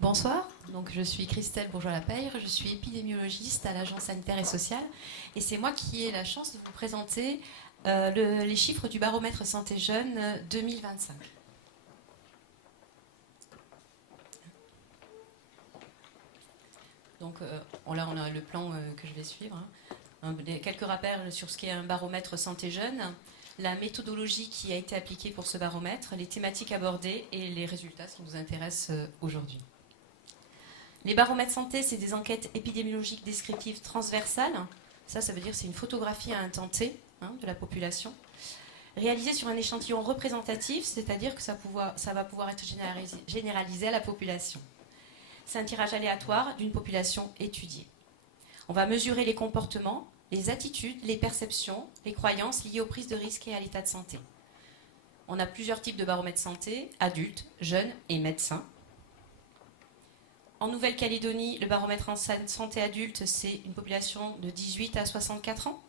Bonsoir, donc je suis Christelle Bourgeois-Lapeyre, je suis épidémiologiste à l'Agence sanitaire et sociale et c'est moi qui ai la chance de vous présenter les chiffres du baromètre santé jeune 2025. Donc là on a le plan que je vais suivre. Quelques rappels sur ce qu'est un baromètre santé jeune, la méthodologie qui a été appliquée pour ce baromètre, les thématiques abordées et les résultats qui nous intéressent aujourd'hui. Les baromètres santé, c'est des enquêtes épidémiologiques descriptives transversales. Ça veut dire que c'est une photographie à un temps T de la population, réalisée sur un échantillon représentatif, c'est-à-dire que ça va pouvoir être généralisé à la population. C'est un tirage aléatoire d'une population étudiée. On va mesurer les comportements, les attitudes, les perceptions, les croyances liées aux prises de risques et à l'état de santé. On a plusieurs types de baromètres santé, adultes, jeunes et médecins. En Nouvelle-Calédonie, le baromètre en santé adulte, c'est une population de 18 à 64 ans.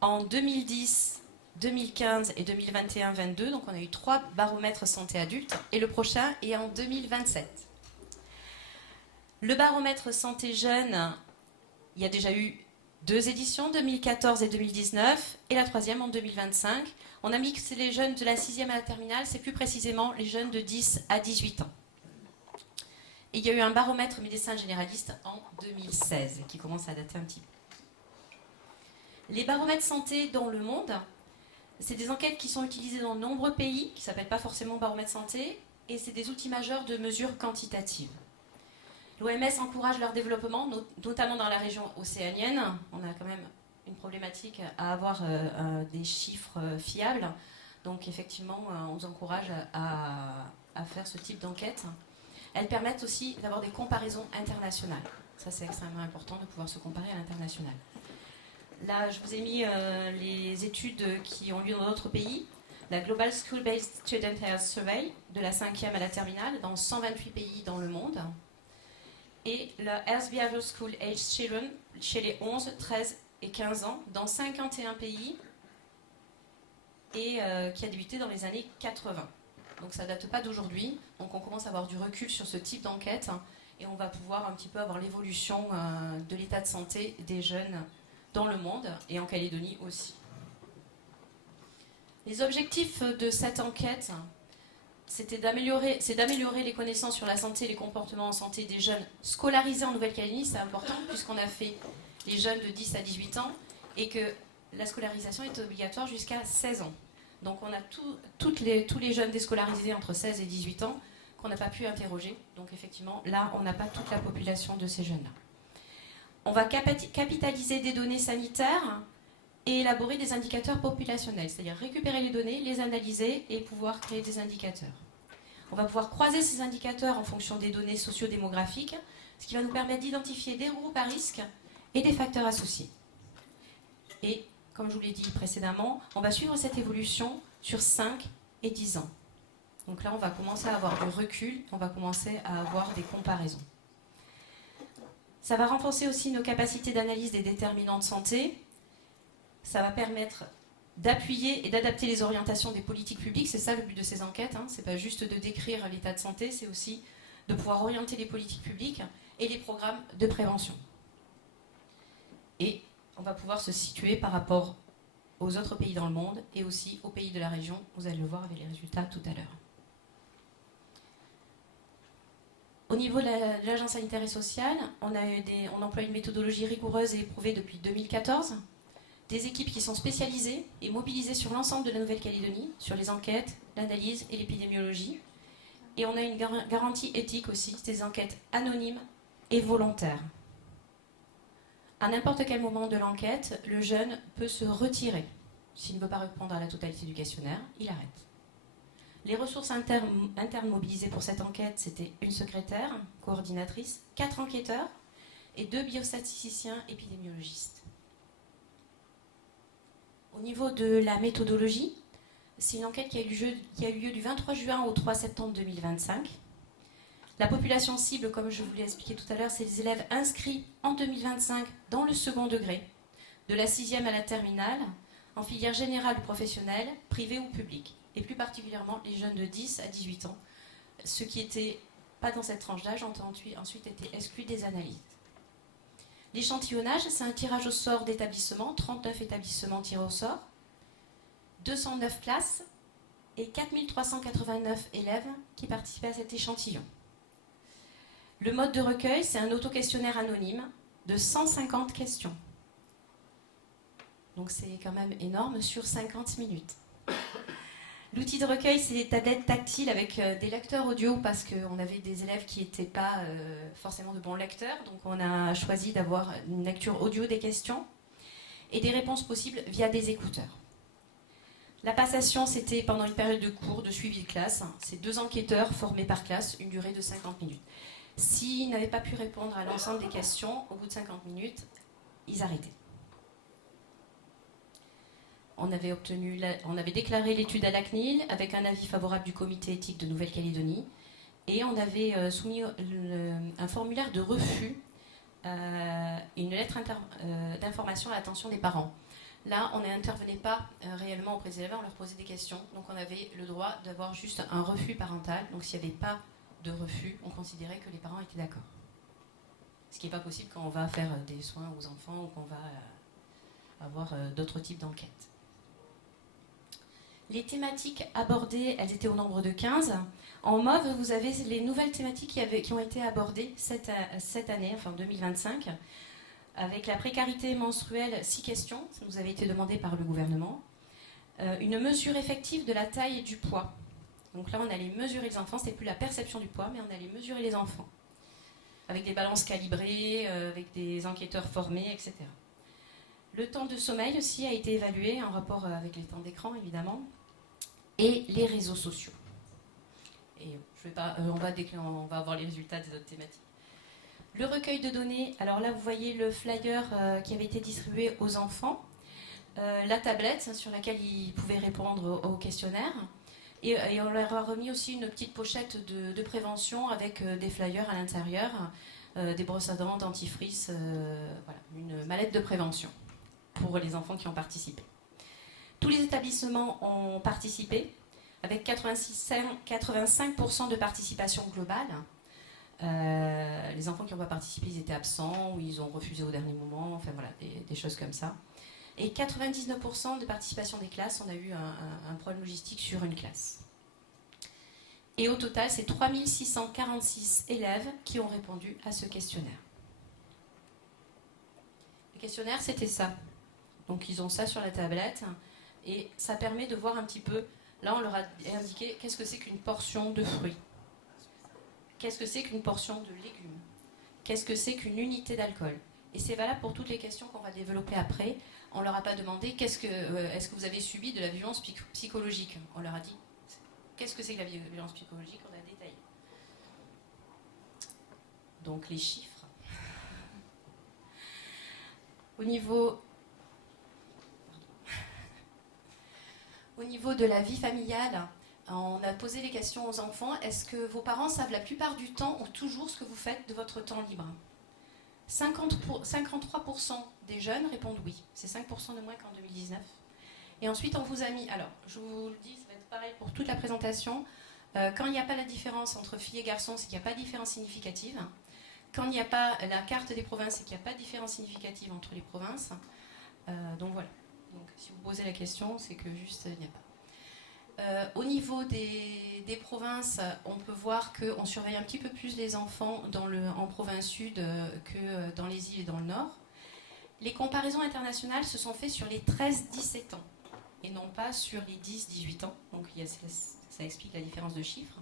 En 2010, 2015 et 2021-22, donc on a eu 3 baromètres santé adulte, et le prochain est en 2027. Le baromètre santé jeune, il y a déjà eu 2 éditions, 2014 et 2019, et la 3e en 2025. On a mixé les jeunes de la 6e à la terminale, c'est plus précisément les jeunes de 10 à 18 ans. Et il y a eu un baromètre médecin généraliste en 2016, qui commence à dater un petit peu. Les baromètres santé dans le monde, c'est des enquêtes qui sont utilisées dans de nombreux pays, qui ne s'appellent pas forcément baromètre santé, et c'est des outils majeurs de mesures quantitatives. L'OMS encourage leur développement, notamment dans la région océanienne. On a quand même une problématique à avoir des chiffres fiables. Donc effectivement, on vous encourage à faire ce type d'enquête. Elles permettent aussi d'avoir des comparaisons internationales. Ça, c'est extrêmement important de pouvoir se comparer à l'international. Là, je vous ai mis les études qui ont lieu dans d'autres pays. La Global School-Based Student Health Survey, de la 5e à la terminale, dans 128 pays dans le monde. Et la Health Behavioral School Age Children, chez les 11, 13 et 15 ans, dans 51 pays, et qui a débuté dans les années 80. Donc ça ne date pas d'aujourd'hui, donc on commence à avoir du recul sur ce type d'enquête et on va pouvoir un petit peu avoir l'évolution de l'état de santé des jeunes dans le monde et en Calédonie aussi. Les objectifs de cette enquête, c'est d'améliorer les connaissances sur la santé et les comportements en santé des jeunes scolarisés en Nouvelle-Calédonie, c'est important puisqu'on a fait les jeunes de 10 à 18 ans et que la scolarisation est obligatoire jusqu'à 16 ans. Donc on a tous les jeunes déscolarisés entre 16 et 18 ans qu'on n'a pas pu interroger. Donc effectivement, là, on n'a pas toute la population de ces jeunes-là. On va capitaliser des données sanitaires et élaborer des indicateurs populationnels, c'est-à-dire récupérer les données, les analyser et pouvoir créer des indicateurs. On va pouvoir croiser ces indicateurs en fonction des données sociodémographiques, ce qui va nous permettre d'identifier des groupes à risque et des facteurs associés. Et comme je vous l'ai dit précédemment, on va suivre cette évolution sur 5 et 10 ans. Donc là, on va commencer à avoir du recul, on va commencer à avoir des comparaisons. Ça va renforcer aussi nos capacités d'analyse des déterminants de santé. Ça va permettre d'appuyer et d'adapter les orientations des politiques publiques. C'est ça le but de ces enquêtes. Ce n'est pas juste de décrire l'état de santé, c'est aussi de pouvoir orienter les politiques publiques et les programmes de prévention. Et on va pouvoir se situer par rapport aux autres pays dans le monde et aussi aux pays de la région. Vous allez le voir avec les résultats tout à l'heure. Au niveau de l'Agence sanitaire et sociale, on emploie une méthodologie rigoureuse et éprouvée depuis 2014. Des équipes qui sont spécialisées et mobilisées sur l'ensemble de la Nouvelle-Calédonie, sur les enquêtes, l'analyse et l'épidémiologie. Et on a une garantie éthique aussi, des enquêtes anonymes et volontaires. À n'importe quel moment de l'enquête, le jeune peut se retirer. S'il ne veut pas répondre à la totalité du questionnaire, il arrête. Les ressources internes mobilisées pour cette enquête, c'était une secrétaire, coordinatrice, 4 enquêteurs et 2 biostatisticiens épidémiologistes. Au niveau de la méthodologie, c'est une enquête qui a eu lieu du 23 juin au 3 septembre 2025. La population cible, comme je vous l'ai expliqué tout à l'heure, c'est les élèves inscrits en 2025 dans le second degré, de la 6e à la terminale, en filière générale ou professionnelle, privée ou publique, et plus particulièrement les jeunes de 10 à 18 ans, ceux qui étaient pas dans cette tranche d'âge, ont ensuite été exclus des analyses. L'échantillonnage, c'est un tirage au sort d'établissements, 39 établissements tirés au sort, 209 classes et 4389 élèves qui participaient à cet échantillon. Le mode de recueil, c'est un auto-questionnaire anonyme de 150 questions. Donc c'est quand même énorme sur 50 minutes. L'outil de recueil, c'est des tablettes tactiles avec des lecteurs audio parce qu'on avait des élèves qui n'étaient pas forcément de bons lecteurs. Donc on a choisi d'avoir une lecture audio des questions et des réponses possibles via des écouteurs. La passation, c'était pendant une période de cours, de suivi de classe. C'est 2 enquêteurs formés par classe, une durée de 50 minutes. S'ils n'avaient pas pu répondre à l'ensemble des questions, au bout de 50 minutes, ils arrêtaient. On avait déclaré l'étude à la CNIL avec un avis favorable du comité éthique de Nouvelle-Calédonie et on avait soumis un formulaire de refus et une lettre d'information à l'attention des parents. Là, on n'intervenait pas réellement auprès des élèves, on leur posait des questions. Donc on avait le droit d'avoir juste un refus parental. Donc s'il n'y avait pas de refus, on considérait que les parents étaient d'accord. Ce qui n'est pas possible quand on va faire des soins aux enfants ou qu'on va avoir d'autres types d'enquêtes. Les thématiques abordées, elles étaient au nombre de 15. En mauve, vous avez les nouvelles thématiques qui ont été abordées cette année, enfin 2025, avec la précarité menstruelle, 6 questions, ça nous avait été demandé par le gouvernement. Une mesure effective de la taille et du poids. Donc là, on allait mesurer les enfants, c'était plus la perception du poids, mais on allait mesurer les enfants. Avec des balances calibrées, avec des enquêteurs formés, etc. Le temps de sommeil aussi a été évalué en rapport avec les temps d'écran, évidemment. Et les réseaux sociaux. Et on va avoir les résultats des autres thématiques. Le recueil de données, alors là vous voyez le flyer qui avait été distribué aux enfants, la tablette sur laquelle ils pouvaient répondre au questionnaire, et on leur a remis aussi une petite pochette de prévention avec des flyers à l'intérieur, des brosses à dents, dentifrice, voilà, une mallette de prévention pour les enfants qui ont participé. Tous les établissements ont participé, avec 85% de participation globale. Les enfants qui n'ont pas participé, ils étaient absents ou ils ont refusé au dernier moment, enfin voilà, des choses comme ça. Et 99% de participation des classes, on a eu un problème logistique sur une classe. Et au total, c'est 3646 élèves qui ont répondu à ce questionnaire. Le questionnaire, c'était ça. Donc ils ont ça sur la tablette et ça permet de voir un petit peu, là on leur a indiqué qu'est-ce que c'est qu'une portion de fruits, qu'est-ce que c'est qu'une portion de légumes, qu'est-ce que c'est qu'une unité d'alcool. Et c'est valable pour toutes les questions qu'on va développer après. On ne leur a pas demandé est-ce que vous avez subi de la violence psychologique. On leur a dit qu'est-ce que c'est que la violence psychologique, on a détaillé. Donc les chiffres. Au niveau de la vie familiale, on a posé les questions aux enfants. Est-ce que vos parents savent la plupart du temps ou toujours ce que vous faites de votre temps libre ? 53% des jeunes répondent oui. C'est 5% de moins qu'en 2019. Et ensuite, on vous a mis... Alors, je vous le dis, ça va être pareil pour toute la présentation. Quand il n'y a pas la différence entre filles et garçons, c'est qu'il n'y a pas de différence significative. Quand il n'y a pas la carte des provinces, c'est qu'il n'y a pas de différence significative entre les provinces. Donc voilà. Donc, si vous posez la question, c'est que juste, il n'y a pas. Au niveau des provinces, on peut voir qu'on surveille un petit peu plus les enfants en province sud que dans les îles et dans le nord. Les comparaisons internationales se sont faites sur les 13-17 ans et non pas sur les 10-18 ans. Donc ça explique la différence de chiffres.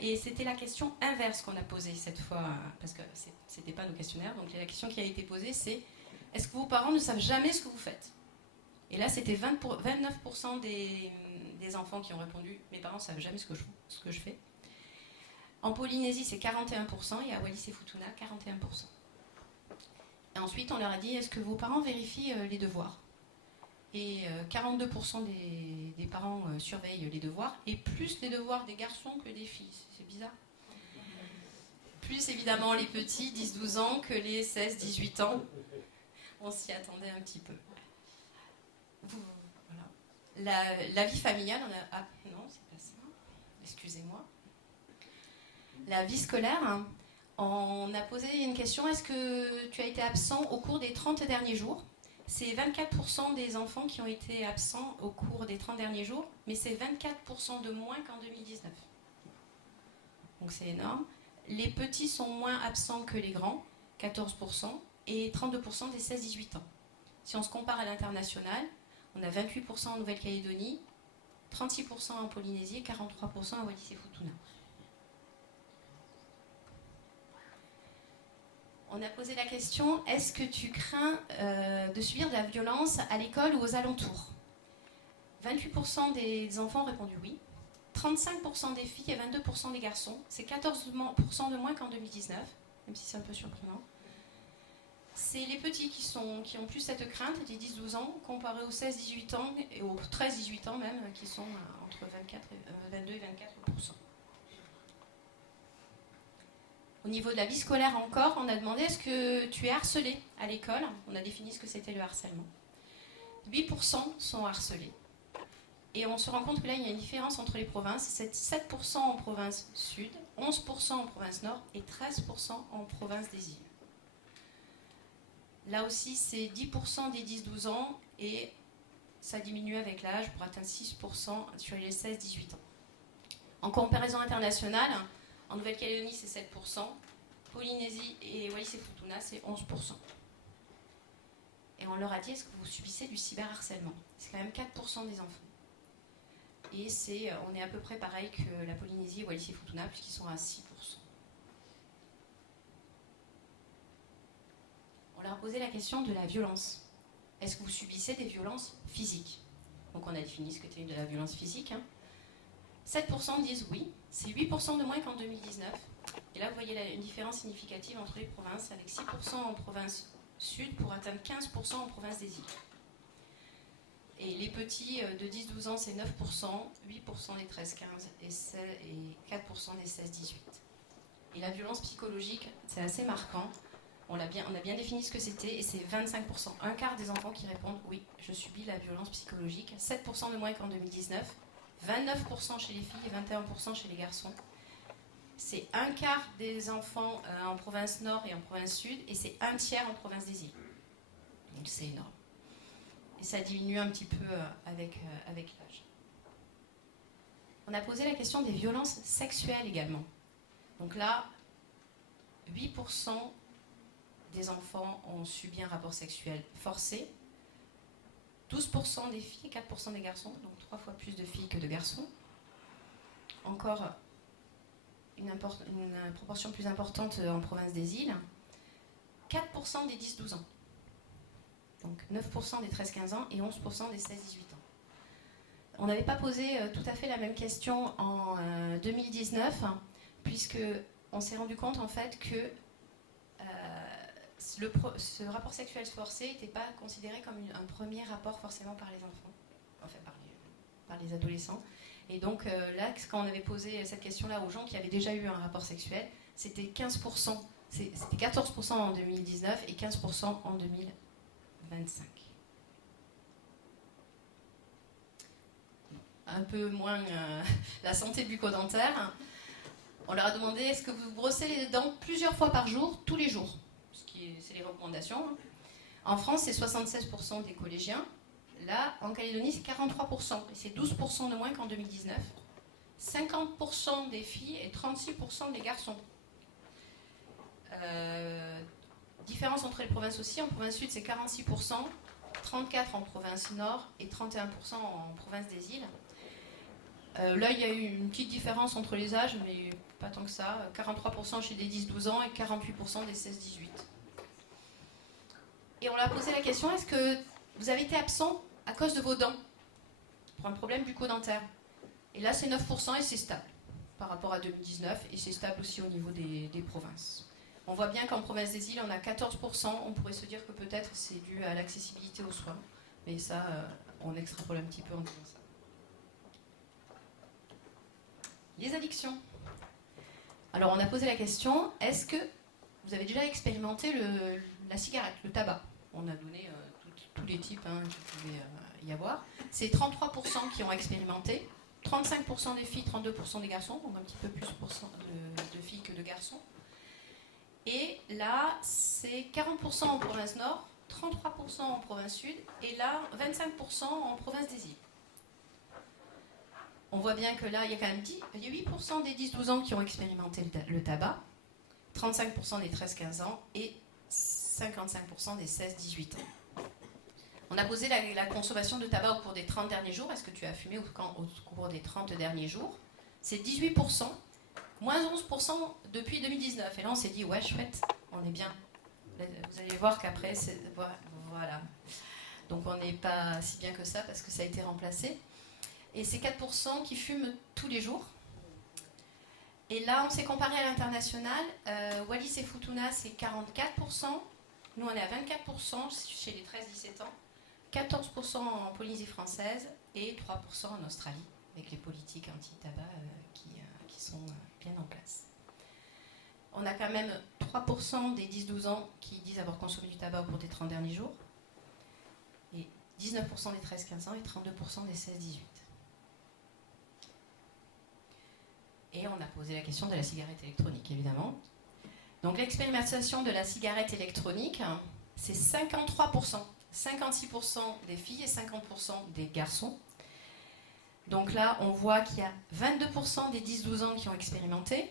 Et c'était la question inverse qu'on a posée cette fois, parce que ce n'était pas nos questionnaires. Donc la question qui a été posée, c'est est-ce que vos parents ne savent jamais ce que vous faites ? Et là, c'était 29% des enfants qui ont répondu « Mes parents ne savent jamais ce que je fais ». En Polynésie, c'est 41%, et à Wallis et Futuna, 41%. Et ensuite, on leur a dit « Est-ce que vos parents vérifient les devoirs ?» Et 42% des parents surveillent les devoirs, et plus les devoirs des garçons que des filles. C'est bizarre. Plus évidemment les petits, 10-12 ans, que les 16-18 ans. On s'y attendait un petit peu. Voilà. La vie familiale, non, c'est pas ça. Excusez-moi. la vie scolaire, hein, on a posé une question, est-ce que tu as été absent au cours des 30 derniers jours? C'est 24% des enfants qui ont été absents au cours des 30 derniers jours, mais c'est 24% de moins qu'en 2019. Donc c'est énorme. Les petits sont moins absents que les grands, 14%, et 32% des 16-18 ans. Si on se compare à l'international, on a 28% en Nouvelle-Calédonie, 36% en Polynésie et 43% en Wallis-et-Futuna. On a posé la question, est-ce que tu crains de subir de la violence à l'école ou aux alentours? 28% des enfants ont répondu oui, 35% des filles et 22% des garçons. C'est 14% de moins qu'en 2019, même si c'est un peu surprenant. C'est les petits qui ont plus cette crainte, les 10-12 ans, comparé aux 16-18 ans et aux 13-18 ans même, qui sont entre 22 et 24%. Au niveau de la vie scolaire encore, on a demandé est-ce que tu es harcelé à l'école? On a défini ce que c'était le harcèlement. 8% sont harcelés. Et on se rend compte que là, il y a une différence entre les provinces. C'est 7% en province sud, 11% en province nord et 13% en province des îles. Là aussi, c'est 10% des 10-12 ans et ça diminue avec l'âge pour atteindre 6% sur les 16-18 ans. En comparaison internationale, en Nouvelle-Calédonie, c'est 7%. Polynésie et Wallis-et-Futuna, c'est 11%. Et on leur a dit, est-ce que vous subissez du cyberharcèlement? C'est quand même 4% des enfants. Et on est à peu près pareil que la Polynésie et Wallis-et-Futuna, puisqu'ils sont à 6%. On leur a posé la question de la violence. Est-ce que vous subissez des violences physiques? Donc on a défini ce que c'était de la violence physique. 7% disent oui, c'est 8% de moins qu'en 2019. Et là, vous voyez une différence significative entre les provinces, avec 6% en province sud pour atteindre 15% en province des îles. Et les petits de 10-12 ans, c'est 9%, 8% des 13-15 et 4% des 16-18. Et la violence psychologique, c'est assez marquant. On a bien défini ce que c'était et c'est 25%. Un quart des enfants qui répondent « Oui, je subis la violence psychologique ». 7% de moins qu'en 2019. 29% chez les filles et 21% chez les garçons. C'est un quart des enfants en province nord et en province sud et c'est un tiers en province des îles. Donc c'est énorme. Et ça diminue un petit peu avec l'âge. On a posé la question des violences sexuelles également. Donc là, 8% des enfants ont subi un rapport sexuel forcé. 12% des filles et 4% des garçons, donc 3 fois plus de filles que de garçons. Encore une proportion plus importante en province des îles. 4% des 10-12 ans. Donc 9% des 13-15 ans et 11% des 16-18 ans. On n'avait pas posé tout à fait la même question en 2019, puisqu'on s'est rendu compte en fait que ce rapport sexuel forcé n'était pas considéré comme un premier rapport forcément par les enfants, enfin par les adolescents. Et donc là, quand on avait posé cette question-là aux gens qui avaient déjà eu un rapport sexuel, c'était 15%, c'était 14% en 2019 et 15% en 2025. Un peu moins la santé bucco-dentaire. On leur a demandé, est-ce que vous brossez les dents plusieurs fois par jour, tous les jours? C'est les recommandations. En France, c'est 76% des collégiens. Là, en Calédonie, c'est 43%. Et c'est 12% de moins qu'en 2019. 50% des filles et 36% des garçons. Différence entre les provinces aussi. En province sud, c'est 46%, 34% en province nord et 31% en province des îles. Là, il y a eu une petite différence entre les âges, mais pas tant que ça. 43% chez les 10-12 ans et 48% des 16-18. Et on leur a posé la question, est-ce que vous avez été absent à cause de vos dents pour un problème bucco-dentaire? Et là, c'est 9% et c'est stable par rapport à 2019 et c'est stable aussi au niveau des provinces. On voit bien qu'en province des îles, on a 14%. On pourrait se dire que peut-être c'est dû à l'accessibilité aux soins. Mais ça, on extrapole un petit peu en disant ça. Les addictions. Alors, on a posé la question, est-ce que vous avez déjà expérimenté la cigarette, le tabac? On a donné tous les types qu'il pouvait y avoir. C'est 33% qui ont expérimenté. 35% des filles, 32% des garçons, donc un petit peu plus de filles que de garçons. Et là, c'est 40% en province nord, 33% en province sud, et là, 25% en province des îles. On voit bien que là, il y a quand même 8% des 10-12 ans qui ont expérimenté le tabac, 35% des 13-15 ans et 55% des 16-18 ans. On a posé la consommation de tabac au cours des 30 derniers jours. Est-ce que tu as fumé au cours des 30 derniers jours? C'est 18%, moins 11% depuis 2019. Et là, on s'est dit, ouais, chouette, on est bien. Vous allez voir qu'après, voilà. Donc, on n'est pas si bien que ça parce que ça a été remplacé. Et c'est 4% qui fument tous les jours. Et là, on s'est comparé à l'international. Wallis et Futuna, c'est 44%. Nous, on est à 24% chez les 13-17 ans. 14% en Polynésie française et 3% en Australie, avec les politiques anti-tabac qui sont bien en place. On a quand même 3% des 10-12 ans qui disent avoir consommé du tabac au cours des 30 derniers jours, et 19% des 13-15 ans et 32% des 16-18. Et on a posé la question de la cigarette électronique, évidemment. Donc l'expérimentation de la cigarette électronique, c'est 53%. 56% des filles et 50% des garçons. Donc là, on voit qu'il y a 22% des 10-12 ans qui ont expérimenté,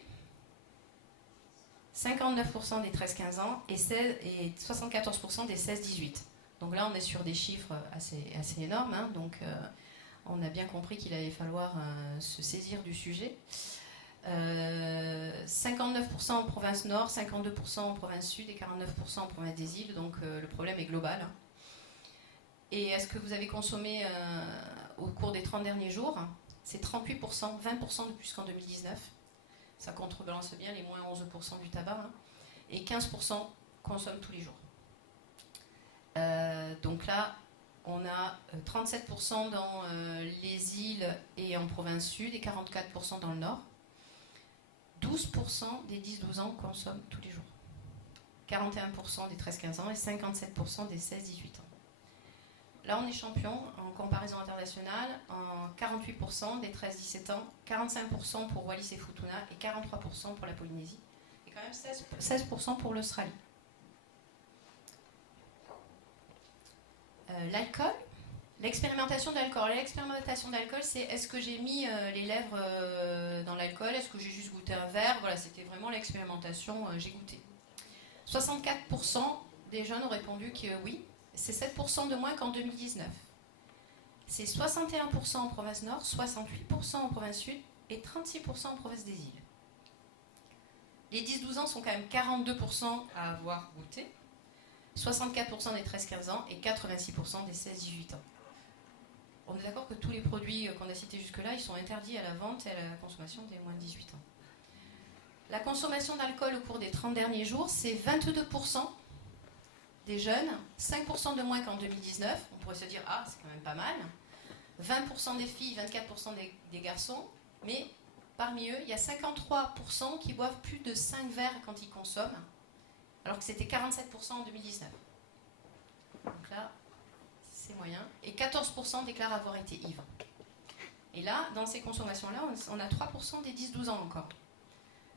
59% des 13-15 ans et 74% des 16-18. Donc là, on est sur des chiffres assez énormes. Hein. Donc on a bien compris qu'il allait falloir se saisir du sujet. 59% en province nord, 52% en province sud et 49% en province des îles. Donc le problème est global. Hein. Et est-ce que vous avez consommé au cours des 30 derniers jours? C'est 38%, 20% de plus qu'en 2019. Ça contrebalance bien les moins 11% du tabac. Hein. Et 15% consomment tous les jours. Donc là, on a 37% dans les îles et en province sud et 44% dans le nord. 12% des 10-12 ans consomment tous les jours. 41% des 13-15 ans et 57% des 16-18 ans. Là, on est champion en comparaison internationale en 48% des 13-17 ans, 45% pour Wallis et Futuna et 43% pour la Polynésie et quand même 16% pour l'Australie. L'alcool, l'expérimentation d'alcool. L'expérimentation d'alcool, c'est est-ce que j'ai mis les lèvres dans l'alcool, est-ce que j'ai juste goûté un verre? Voilà, c'était vraiment l'expérimentation, j'ai goûté. 64% des jeunes ont répondu que oui. C'est 7% de moins qu'en 2019. C'est 61% en province nord, 68% en province sud et 36% en province des îles. Les 10-12 ans sont quand même 42% à avoir goûté, 64% des 13-15 ans et 86% des 16-18 ans. On est d'accord que tous les produits qu'on a cités jusque-là, ils sont interdits à la vente et à la consommation des moins de 18 ans. La consommation d'alcool au cours des 30 derniers jours, c'est 22% des jeunes, 5% de moins qu'en 2019. On pourrait se dire, ah, c'est quand même pas mal. 20% des filles, 24% des garçons. Mais parmi eux, il y a 53% qui boivent plus de 5 verres quand ils consomment, alors que c'était 47% en 2019. Donc là, c'est moyen. Et 14% déclarent avoir été ivres. Et là, dans ces consommations-là, on a 3% des 10-12 ans encore.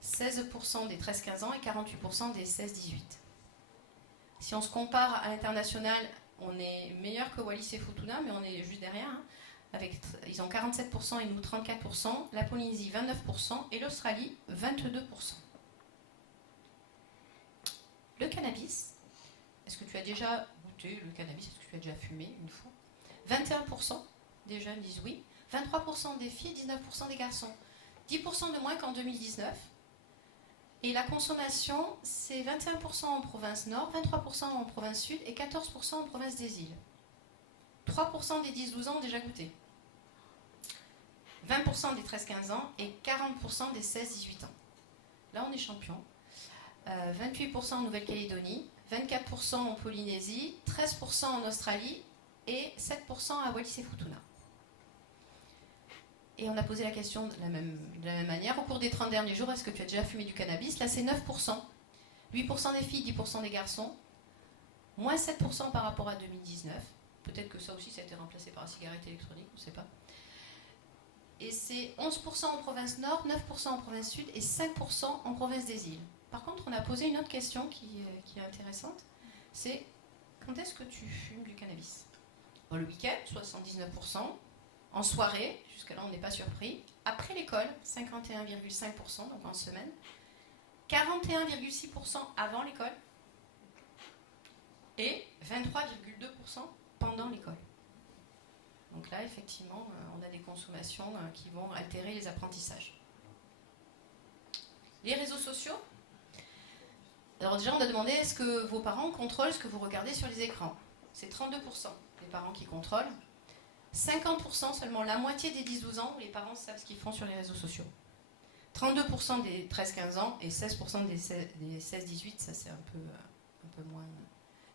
16% des 13-15 ans et 48% des 16-18. Si on se compare à l'international, on est meilleur que Wallis et Futuna, mais on est juste derrière. Hein, ils ont 47% et nous 34%, la Polynésie 29% et l'Australie 22%. Le cannabis, est-ce que tu as déjà goûté le cannabis? Est-ce que tu as déjà fumé une fois? 21% des jeunes disent oui, 23% des filles et 19% des garçons. 10% de moins qu'en 2019. Et la consommation, c'est 21% en province nord, 23% en province sud et 14% en province des îles. 3% des 10-12 ans ont déjà goûté. 20% des 13-15 ans et 40% des 16-18 ans. Là, on est champion. 28% en Nouvelle-Calédonie, 24% en Polynésie, 13% en Australie et 7% à Wallis et Futuna. Et on a posé la question de la même manière. Au cours des 30 derniers jours, est-ce que tu as déjà fumé du cannabis? Là, c'est 9%. 8% des filles, 10% des garçons. Moins 7% par rapport à 2019. Peut-être que ça aussi, ça a été remplacé par la cigarette électronique, on ne sait pas. Et c'est 11% en province nord, 9% en province sud et 5% en province des îles. Par contre, on a posé une autre question qui est intéressante, c'est quand est-ce que tu fumes du cannabis? Bon, le week-end, 79%. En soirée, jusqu'à là on n'est pas surpris. Après l'école, 51,5%, donc en semaine. 41,6% avant l'école. Et 23,2% pendant l'école. Donc là, effectivement, on a des consommations qui vont altérer les apprentissages. Les réseaux sociaux. Alors déjà, on a demandé, est-ce que vos parents contrôlent ce que vous regardez sur les écrans? C'est 32% les parents qui contrôlent. 50% seulement, la moitié des 10-12 ans, les parents savent ce qu'ils font sur les réseaux sociaux. 32% des 13-15 ans et 16% des 16-18, ça c'est un peu moins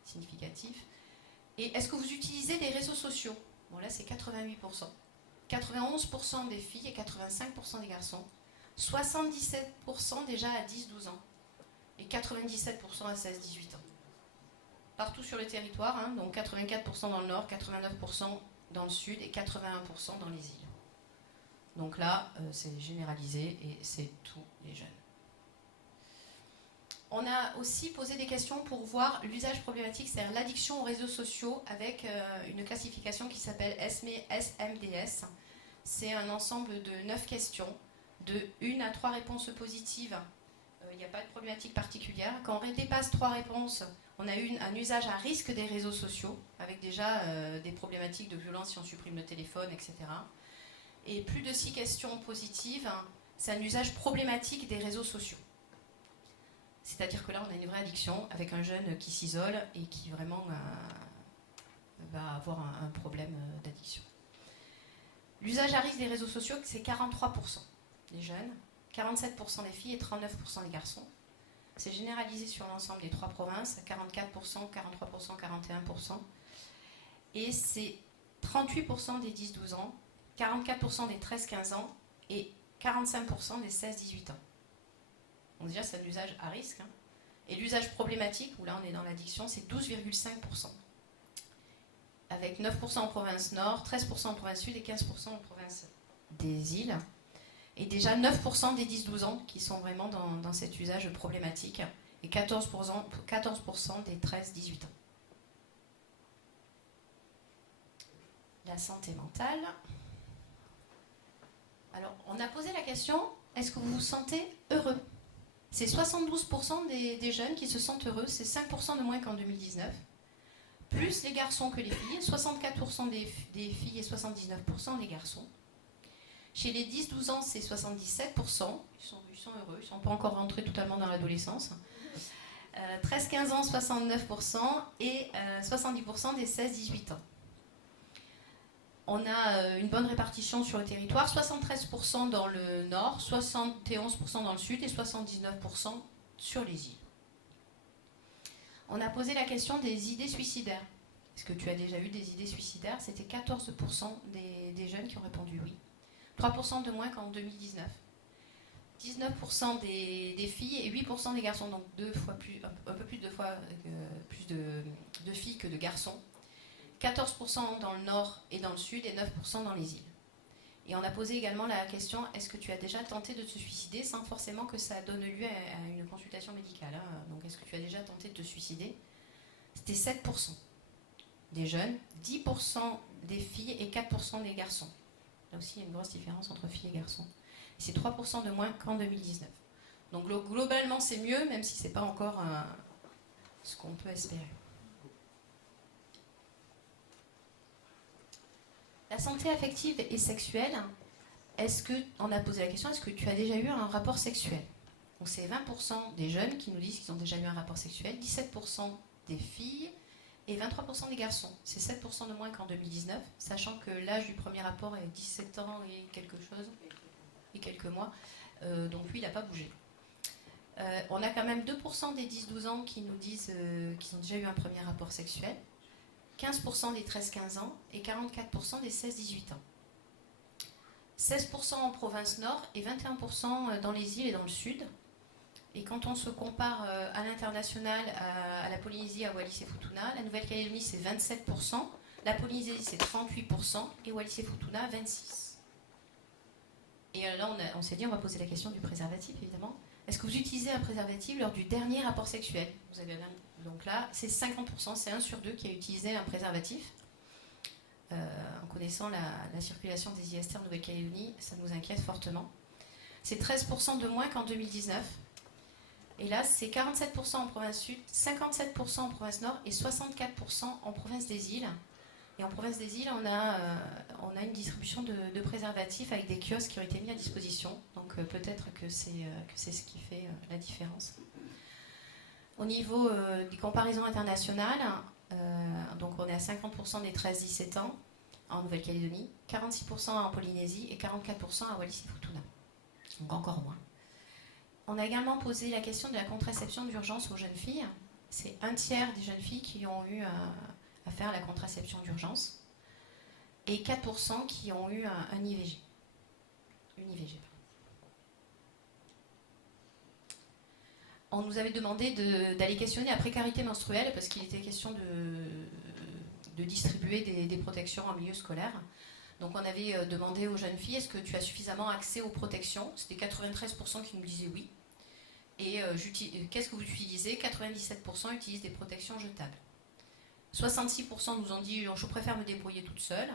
significatif. Et est-ce que vous utilisez des réseaux sociaux? Bon là c'est 88%. 91% des filles et 85% des garçons. 77% déjà à 10-12 ans. Et 97% à 16-18 ans. Partout sur le territoire, hein, donc 84% dans le nord, 89% dans le sud et 81% dans les îles. Donc là, c'est généralisé et c'est tous les jeunes. On a aussi posé des questions pour voir l'usage problématique, c'est-à-dire l'addiction aux réseaux sociaux avec une classification qui s'appelle SMDS. C'est un ensemble de 9 questions, de 1 à 3 réponses positives. Il n'y a pas de problématique particulière. Quand on dépasse 3 réponses, on a un usage à risque des réseaux sociaux, avec déjà des problématiques de violence si on supprime le téléphone, etc. Et plus de 6 questions positives, c'est un usage problématique des réseaux sociaux. C'est-à-dire que là, on a une vraie addiction avec un jeune qui s'isole et qui vraiment va avoir un problème d'addiction. L'usage à risque des réseaux sociaux, c'est 43% des jeunes, 47% des filles et 39% des garçons. C'est généralisé sur l'ensemble des 3 provinces, 44%, 43%, 41%. Et c'est 38% des 10-12 ans, 44% des 13-15 ans et 45% des 16-18 ans. Donc déjà, c'est un usage à risque. Hein. Et l'usage problématique, où là on est dans l'addiction, c'est 12,5%. Avec 9% en province nord, 13% en province sud et 15% en province des îles. Et déjà 9% des 10-12 ans qui sont vraiment dans cet usage problématique. Et 14% des 13-18 ans. La santé mentale. Alors, on a posé la question, est-ce que vous vous sentez heureux? C'est 72% des jeunes qui se sentent heureux, c'est 5% de moins qu'en 2019. Plus les garçons que les filles, 64% des filles et 79% des garçons. Chez les 10-12 ans, c'est 77%, ils sont heureux, ils ne sont pas encore rentrés totalement dans l'adolescence. 13-15 ans, 69% et 70% des 16-18 ans. On a une bonne répartition sur le territoire, 73% dans le nord, 71% dans le sud et 79% sur les îles. On a posé la question des idées suicidaires. Est-ce que tu as déjà eu des idées suicidaires? C'était 14% des jeunes qui ont répondu oui. 3% de moins qu'en 2019. 19% des filles et 8% des garçons, donc un peu plus de fois plus de filles que de garçons. 14% dans le nord et dans le sud et 9% dans les îles. Et on a posé également la question, est-ce que tu as déjà tenté de te suicider sans forcément que ça donne lieu à une consultation médicale, hein. Donc est-ce que tu as déjà tenté de te suicider? C'était 7% des jeunes, 10% des filles et 4% des garçons. Là aussi, il y a une grosse différence entre filles et garçons. Et c'est 3% de moins qu'en 2019. Donc globalement, c'est mieux, même si ce n'est pas encore ce qu'on peut espérer. La santé affective et sexuelle, on a posé la question, est-ce que tu as déjà eu un rapport sexuel? Donc c'est 20% des jeunes qui nous disent qu'ils ont déjà eu un rapport sexuel, 17% des filles et 23% des garçons. C'est 7% de moins qu'en 2019, sachant que l'âge du premier rapport est 17 ans et quelque chose, et quelques mois. Donc lui, il n'a pas bougé. On a quand même 2% des 10-12 ans qui nous disent qu'ils ont déjà eu un premier rapport sexuel. 15% des 13-15 ans et 44% des 16-18 ans. 16% en province nord et 21% dans les îles et dans le sud. Et quand on se compare à l'international, à la Polynésie, à Wallis et Futuna, la Nouvelle-Calédonie c'est 27%, la Polynésie c'est 38% et Wallis et Futuna 26%. là, on s'est dit, on va poser la question du préservatif, évidemment. Est-ce que vous utilisez un préservatif lors du dernier rapport sexuel? Donc là, c'est 50%, c'est 1 sur 2 qui a utilisé un préservatif. En connaissant la circulation des IST en Nouvelle-Calédonie, ça nous inquiète fortement. C'est 13% de moins qu'en 2019. Et là, c'est 47% en province sud, 57% en province nord et 64% en province des îles. Et en province des îles, on a une distribution de préservatifs avec des kiosques qui ont été mis à disposition. Donc peut-être que c'est ce qui fait la différence. Au niveau des comparaisons internationales, donc on est à 50% des 13-17 ans en Nouvelle-Calédonie, 46% en Polynésie et 44% à Wallis et Futuna. Donc encore moins. On a également posé la question de la contraception d'urgence aux jeunes filles. C'est 1/3 des jeunes filles qui ont eu à faire la contraception d'urgence et 4% qui ont eu un IVG. Une IVG. On nous avait demandé d'aller questionner la précarité menstruelle parce qu'il était question de distribuer des protections en milieu scolaire. Donc on avait demandé aux jeunes filles, est-ce que tu as suffisamment accès aux protections? C'était 93% qui nous disaient oui. Et qu'est-ce que vous utilisez? 97% utilisent des protections jetables. 66% nous ont dit, je préfère me débrouiller toute seule.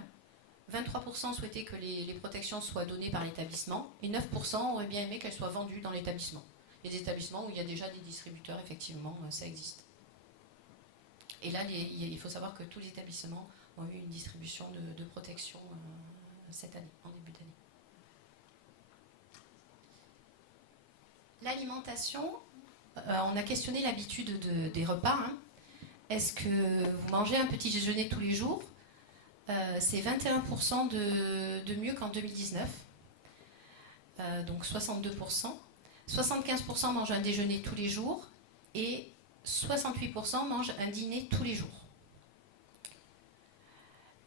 23% souhaitaient que les protections soient données par l'établissement. Et 9% auraient bien aimé qu'elles soient vendues dans l'établissement. Les établissements où il y a déjà des distributeurs, effectivement, ça existe. Et là, il faut savoir que tous les établissements ont eu une distribution de protection cette année, en début d'année. L'alimentation, on a questionné l'habitude des repas. Hein. Est-ce que vous mangez un petit déjeuner tous les jours? C'est 21% de mieux qu'en 2019, donc 62%. 75% mangent un déjeuner tous les jours et 68% mangent un dîner tous les jours.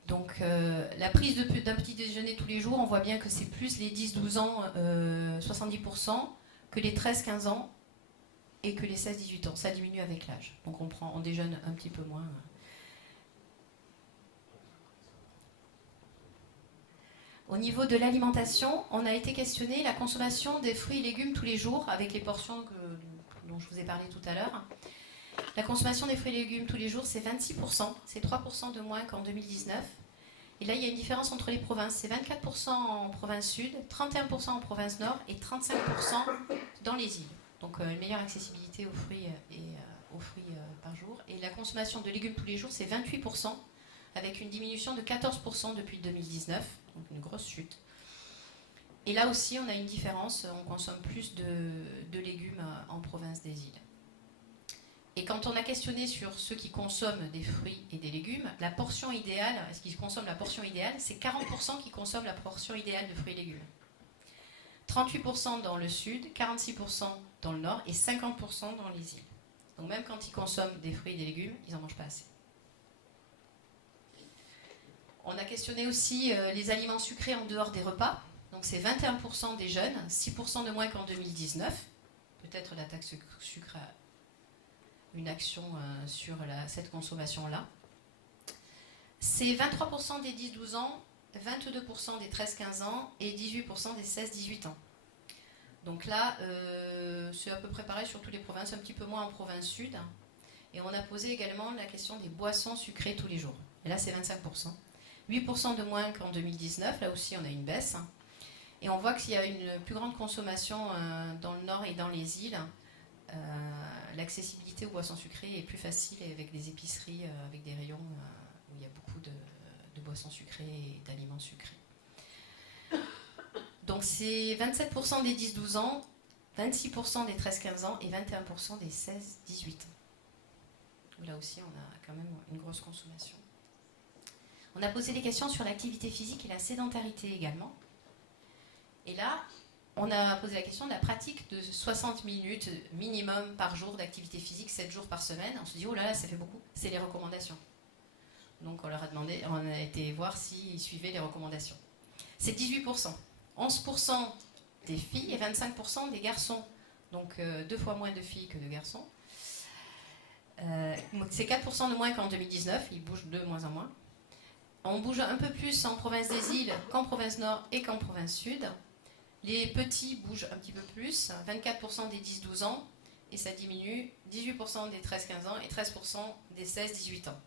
Donc la prise d'un petit déjeuner tous les jours, on voit bien que c'est plus les 10-12 ans, 70%, que les 13-15 ans et que les 16-18 ans. Ça diminue avec l'âge. Donc on déjeune un petit peu moins. Au niveau de l'alimentation, on a été questionné la consommation des fruits et légumes tous les jours avec les portions dont je vous ai parlé tout à l'heure. La consommation des fruits et légumes tous les jours, c'est 26%, c'est 3% de moins qu'en 2019. Et là, il y a une différence entre les provinces. C'est 24% en province sud, 31% en province nord et 35% dans les îles. Donc une meilleure accessibilité aux fruits par jour. Et la consommation de légumes tous les jours, c'est 28%, avec une diminution de 14% depuis 2019, donc une grosse chute. Et là aussi, on a une différence, on consomme plus de légumes en province des îles. Et quand on a questionné sur ceux qui consomment des fruits et des légumes, la portion idéale, est-ce qu'ils consomment la portion idéale? C'est 40% qui consomment la portion idéale de fruits et légumes. 38% dans le sud, 46% dans le nord et 50% dans les îles. Donc même quand ils consomment des fruits et des légumes, ils n'en mangent pas assez. On a questionné aussi les aliments sucrés en dehors des repas. Donc c'est 21% des jeunes, 6% de moins qu'en 2019. Peut-être la taxe sucre a une action sur cette consommation-là. C'est 23% des 10-12 ans, 22% des 13-15 ans et 18% des 16-18 ans. Donc là, c'est à peu près pareil sur toutes les provinces, un petit peu moins en province sud. Et on a posé également la question des boissons sucrées tous les jours. Et là, c'est 25%. 8% de moins qu'en 2019, là aussi on a une baisse. Et on voit qu'il y a une plus grande consommation dans le nord et dans les îles. L'accessibilité aux boissons sucrées est plus facile avec des épiceries, avec des rayons où il y a beaucoup de boissons sucrées et d'aliments sucrés. Donc c'est 27% des 10-12 ans, 26% des 13-15 ans et 21% des 16-18 ans. Là aussi, on a quand même une grosse consommation. On a posé des questions sur l'activité physique et la sédentarité également. Et là, on a posé la question de la pratique de 60 minutes minimum par jour d'activité physique, 7 jours par semaine. On se dit, oh là là, ça fait beaucoup. C'est les recommandations. Donc on leur a demandé, on a été voir s'ils suivaient les recommandations. C'est 18%. 11% des filles et 25% des garçons. Donc 2 fois moins de filles que de garçons. C'est 4% de moins qu'en 2019. Ils bougent de moins en moins. On bouge un peu plus en province des îles qu'en province nord et qu'en province sud. Les petits bougent un petit peu plus, 24% des 10-12 ans, et ça diminue 18% des 13-15 ans et 13% des 16-18 ans.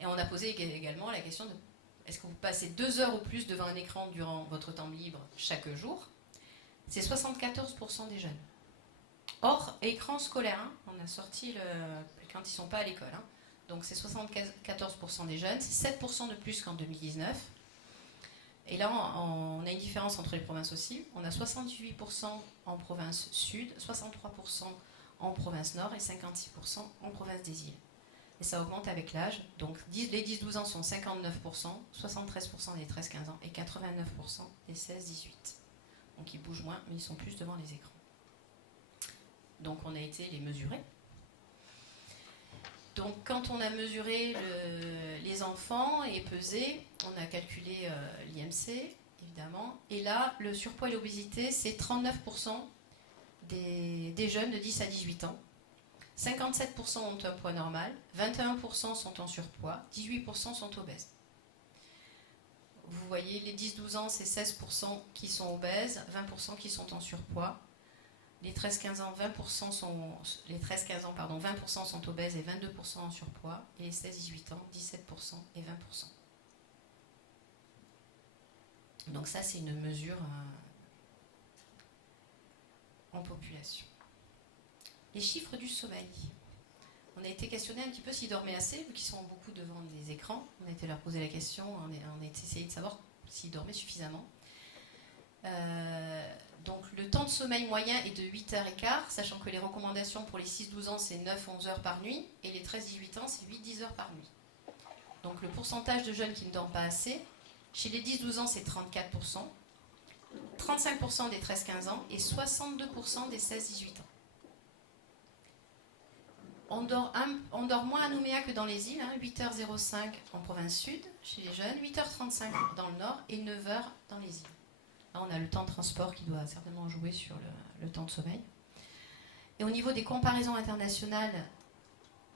Et on a posé également la question de est-ce que vous passez 2 heures ou plus devant un écran durant votre temps libre chaque jour? C'est 74% des jeunes. Hors écran scolaire, hein, on a sorti quand ils ne sont pas à l'école. Hein. Donc c'est 74% des jeunes, c'est 7% de plus qu'en 2019. Et là, on a une différence entre les provinces aussi. On a 68% en province sud, 63% en province nord et 56% en province des îles. Et ça augmente avec l'âge. Donc les 10-12 ans sont 59%, 73% des 13-15 ans et 89% des 16-18. Donc ils bougent moins, mais ils sont plus devant les écrans. Donc on a été les mesurer. Donc quand on a mesuré les enfants et pesé, on a calculé l'IMC, évidemment. Et là, le surpoids et l'obésité, c'est 39% des jeunes de 10 à 18 ans. 57% ont un poids normal, 21% sont en surpoids, 18% sont obèses. Vous voyez, les 10-12 ans, c'est 16% qui sont obèses, 20% qui sont en surpoids. Les 13-15 ans, 20% sont obèses et 22% en surpoids. Et les 16-18 ans, 17% et 20%. Donc ça, c'est une mesure en population. Les chiffres du sommeil. On a été questionné un petit peu s'ils dormaient assez, vu qu'ils sont beaucoup devant des écrans. On a été leur poser la question, on a essayé de savoir s'ils dormaient suffisamment. Donc le temps de sommeil moyen est de 8h15, sachant que les recommandations pour les 6-12 ans, c'est 9-11 heures par nuit, et les 13-18 ans, c'est 8-10 heures par nuit. Donc le pourcentage de jeunes qui ne dorment pas assez, chez les 10-12 ans, c'est 34%, 35% des 13-15 ans et 62% des 16-18 ans. On dort moins à Nouméa que dans les îles, hein, 8h05 en province sud, chez les jeunes, 8h35 dans le nord et 9h dans les îles. Là, on a le temps de transport qui doit certainement jouer sur le temps de sommeil. Et au niveau des comparaisons internationales,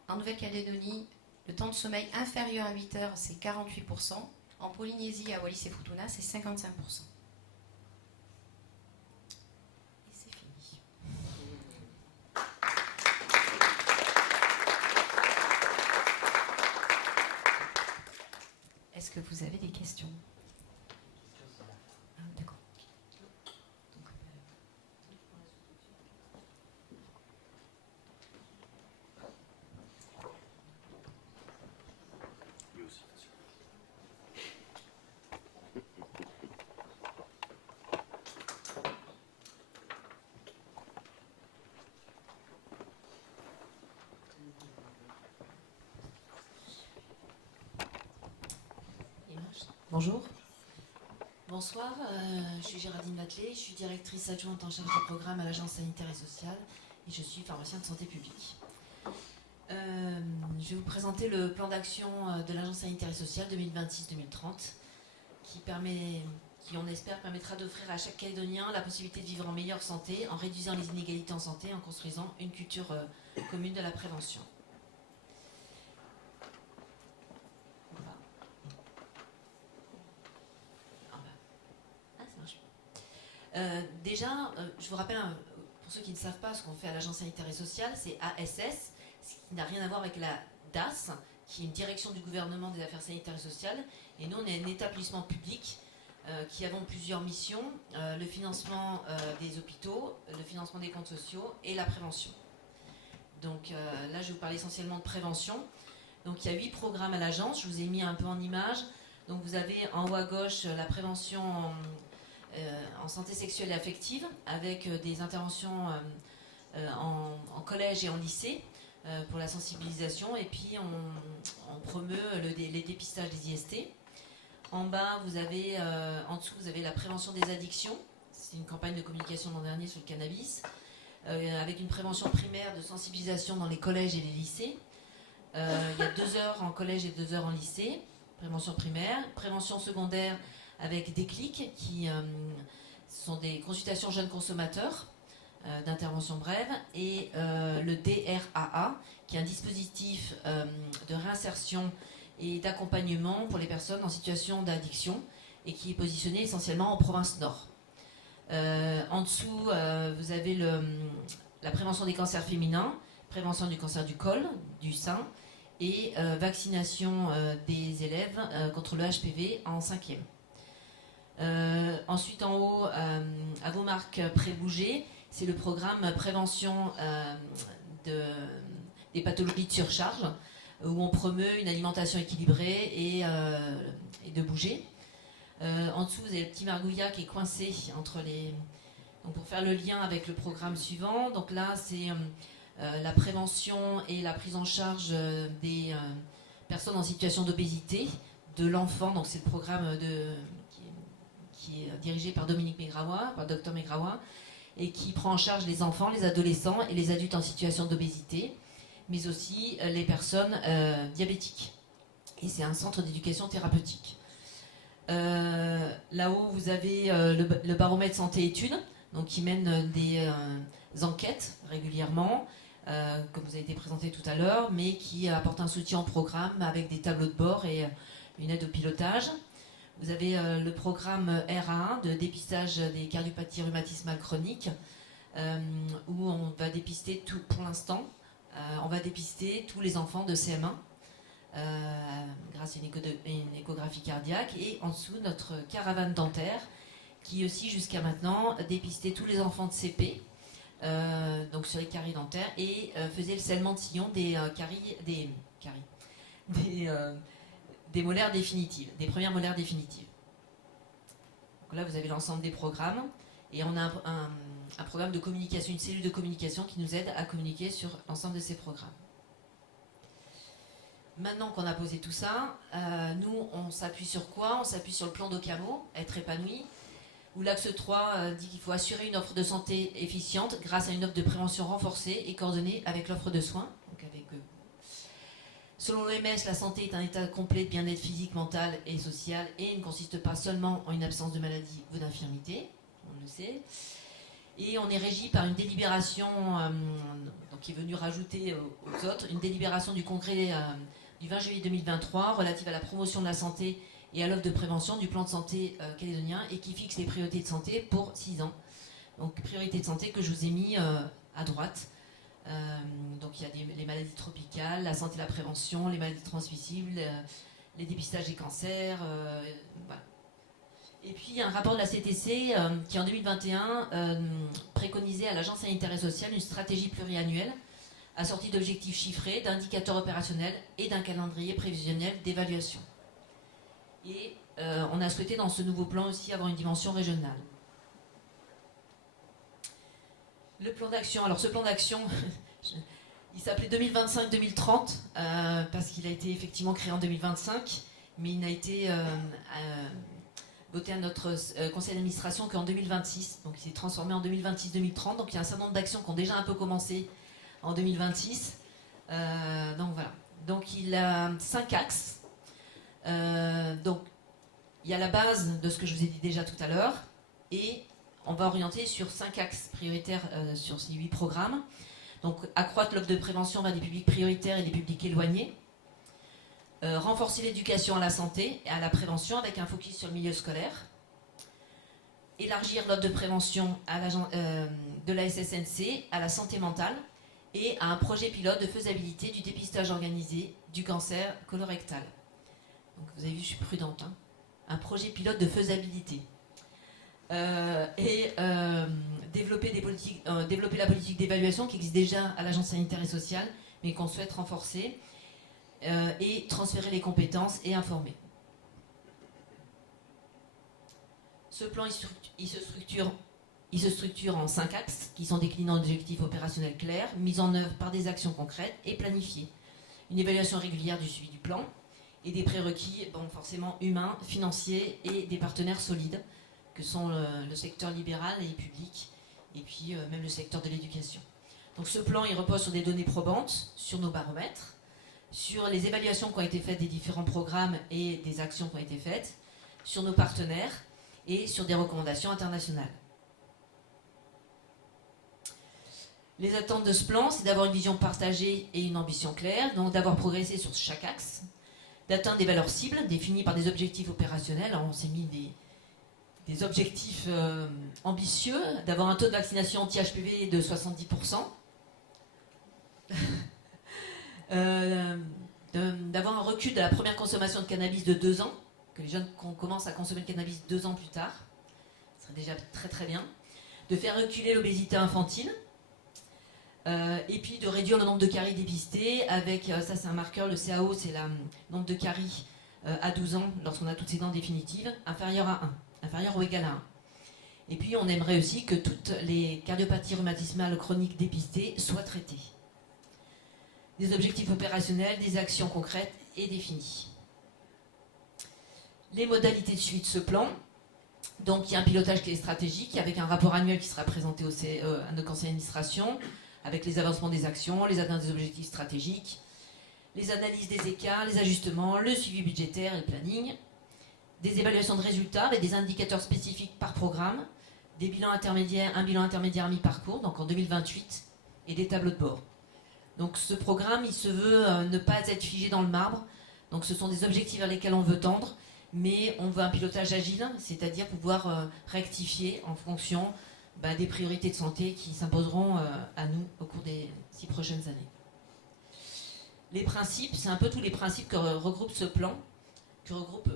en Nouvelle-Calédonie, le temps de sommeil inférieur à 8 heures, c'est 48%. En Polynésie, à Wallis et Futuna, c'est 55%. Et c'est fini. Est-ce que vous avez des questions? D'accord. Bonjour. Bonsoir, je suis Géraldine Latelet, je suis directrice adjointe en charge des programmes à l'Agence sanitaire et sociale et je suis pharmacienne de santé publique. Je vais vous présenter le plan d'action de l'Agence sanitaire et sociale 2026-2030 qui, on espère, permettra d'offrir à chaque Calédonien la possibilité de vivre en meilleure santé en réduisant les inégalités en santé, en construisant une culture commune de la prévention. Déjà, je vous rappelle, pour ceux qui ne savent pas ce qu'on fait à l'Agence sanitaire et sociale, c'est ASS, ce qui n'a rien à voir avec la DAS, qui est une direction du gouvernement des affaires sanitaires et sociales. Et nous, on est un établissement public qui avons plusieurs missions, le financement des hôpitaux, le financement des comptes sociaux et la prévention. Donc là, je vais vous parler essentiellement de prévention. Donc il y a 8 programmes à l'agence, je vous ai mis un peu en image. Donc vous avez en haut à gauche la prévention en santé sexuelle et affective, avec des interventions en collège et en lycée pour la sensibilisation, et puis on promeut les dépistages des IST. En bas, en dessous, vous avez la prévention des addictions. C'est une campagne de communication l'an dernier sur le cannabis, avec une prévention primaire de sensibilisation dans les collèges et les lycées. Il y a 2 heures en collège et 2 heures en lycée, prévention primaire. Prévention secondaire avec Déclic, qui sont des consultations jeunes consommateurs d'intervention brève, et le DRAA, qui est un dispositif de réinsertion et d'accompagnement pour les personnes en situation d'addiction et qui est positionné essentiellement en province nord. En dessous, vous avez la prévention des cancers féminins, prévention du cancer du col, du sein, et vaccination des élèves contre le HPV en 5e. Ensuite, en haut, à vos marques pré-bougées, c'est le programme prévention des pathologies de surcharge, où on promeut une alimentation équilibrée et de bouger. En dessous, vous avez le petit margouillat qui est coincé entre les... Donc pour faire le lien avec le programme suivant, donc là, c'est la prévention et la prise en charge des personnes en situation d'obésité, de l'enfant. Donc c'est le programme qui est dirigé par Dominique Megrawa, par Dr Megrawa, et qui prend en charge les enfants, les adolescents et les adultes en situation d'obésité, mais aussi les personnes diabétiques. Et c'est un centre d'éducation thérapeutique. Là-haut, vous avez le baromètre santé-études, donc qui mène des enquêtes régulièrement, comme vous avez été présenté tout à l'heure, mais qui apporte un soutien au programme avec des tableaux de bord et une aide au pilotage. Vous avez le programme RA1 de dépistage des cardiopathies rhumatismales chroniques, où on va dépister tout, pour l'instant, on va dépister tous les enfants de CM1 grâce à une échographie cardiaque, et en dessous notre caravane dentaire qui aussi jusqu'à maintenant dépistait tous les enfants de CP, donc sur les caries dentaires, et faisait le scellement de sillon des molaires définitives, des premières molaires définitives. Donc là, vous avez l'ensemble des programmes, et on a un programme de communication, une cellule de communication qui nous aide à communiquer sur l'ensemble de ces programmes. Maintenant qu'on a posé tout ça, nous, on s'appuie sur quoi? On s'appuie sur le plan d'Occamo, être épanoui, où l'axe 3 dit qu'il faut assurer une offre de santé efficiente grâce à une offre de prévention renforcée et coordonnée avec l'offre de soins. Donc avec Selon l'OMS, la santé est un état complet de bien-être physique, mental et social, et ne consiste pas seulement en une absence de maladie ou d'infirmité, on le sait. Et on est régi par une délibération donc qui est venue rajouter aux autres, une délibération du Congrès du 20 juillet 2023 relative à la promotion de la santé et à l'offre de prévention du plan de santé calédonien, et qui fixe les priorités de santé pour 6 ans. Donc priorités de santé que je vous ai mis à droite. Donc il y a les maladies tropicales, la santé et la prévention, les maladies transmissibles, les dépistages des cancers. Voilà. Et puis il y a un rapport de la CTC qui en 2021 préconisait à l'Agence sanitaire et sociale une stratégie pluriannuelle assortie d'objectifs chiffrés, d'indicateurs opérationnels et d'un calendrier prévisionnel d'évaluation. Et on a souhaité dans ce nouveau plan aussi avoir une dimension régionale. Le plan d'action, alors ce plan d'action, il s'appelait 2025-2030 parce qu'il a été effectivement créé en 2025, mais il n'a été voté à notre conseil d'administration qu'en 2026, donc il s'est transformé en 2026-2030, donc il y a un certain nombre d'actions qui ont déjà un peu commencé en 2026, donc voilà. Donc il a 5 axes, donc il y a la base de ce que je vous ai dit déjà tout à l'heure, et on va orienter sur 5 axes prioritaires sur ces 8 programmes. Donc accroître l'offre de prévention vers des publics prioritaires et des publics éloignés, renforcer l'éducation à la santé et à la prévention avec un focus sur le milieu scolaire, élargir l'offre de prévention de la SSNC à la santé mentale et à un projet pilote de faisabilité du dépistage organisé du cancer colorectal. Donc vous avez vu, je suis prudente, hein. Un projet pilote de faisabilité. Développer la politique d'évaluation qui existe déjà à l'Agence sanitaire et sociale, mais qu'on souhaite renforcer, et transférer les compétences et informer. Ce plan, il se structure en 5 axes qui sont déclinés en objectifs opérationnels clairs, mis en œuvre par des actions concrètes et planifiées. Une évaluation régulière du suivi du plan et des prérequis, forcément humains, financiers et des partenaires solides, que sont le secteur libéral et public, et puis même le secteur de l'éducation. Donc ce plan, il repose sur des données probantes, sur nos baromètres, sur les évaluations qui ont été faites des différents programmes et des actions qui ont été faites, sur nos partenaires et sur des recommandations internationales. Les attentes de ce plan, c'est d'avoir une vision partagée et une ambition claire, donc d'avoir progressé sur chaque axe, d'atteindre des valeurs cibles définies par des objectifs opérationnels. Alors on s'est mis des objectifs ambitieux, d'avoir un taux de vaccination anti-HPV de 70%, d'avoir un recul de la première consommation de cannabis de 2 ans, que les jeunes commencent à consommer le cannabis 2 ans plus tard, ce serait déjà très très bien, de faire reculer l'obésité infantile, et puis de réduire le nombre de caries dépistées avec, ça c'est un marqueur, le CAO c'est le nombre de caries à 12 ans lorsqu'on a toutes ses dents définitives, inférieur à 1, inférieur ou égal à 1. Et puis on aimerait aussi que toutes les cardiopathies rhumatismales chroniques dépistées soient traitées. Des objectifs opérationnels, des actions concrètes et définies. Les modalités de suite de ce plan. Donc il y a un pilotage qui est stratégique avec un rapport annuel qui sera présenté à nos conseils d'administration avec les avancements des actions, les atteintes des objectifs stratégiques, les analyses des écarts, les ajustements, le suivi budgétaire et le planning, des évaluations de résultats avec des indicateurs spécifiques par programme, des bilans intermédiaires, un bilan intermédiaire mi-parcours, donc en 2028, et des tableaux de bord. Donc ce programme, il se veut ne pas être figé dans le marbre, donc ce sont des objectifs vers lesquels on veut tendre, mais on veut un pilotage agile, c'est-à-dire pouvoir rectifier en fonction des priorités de santé qui s'imposeront à nous au cours des 6 prochaines années. Les principes, c'est un peu tous les principes que regroupe ce plan, que regroupe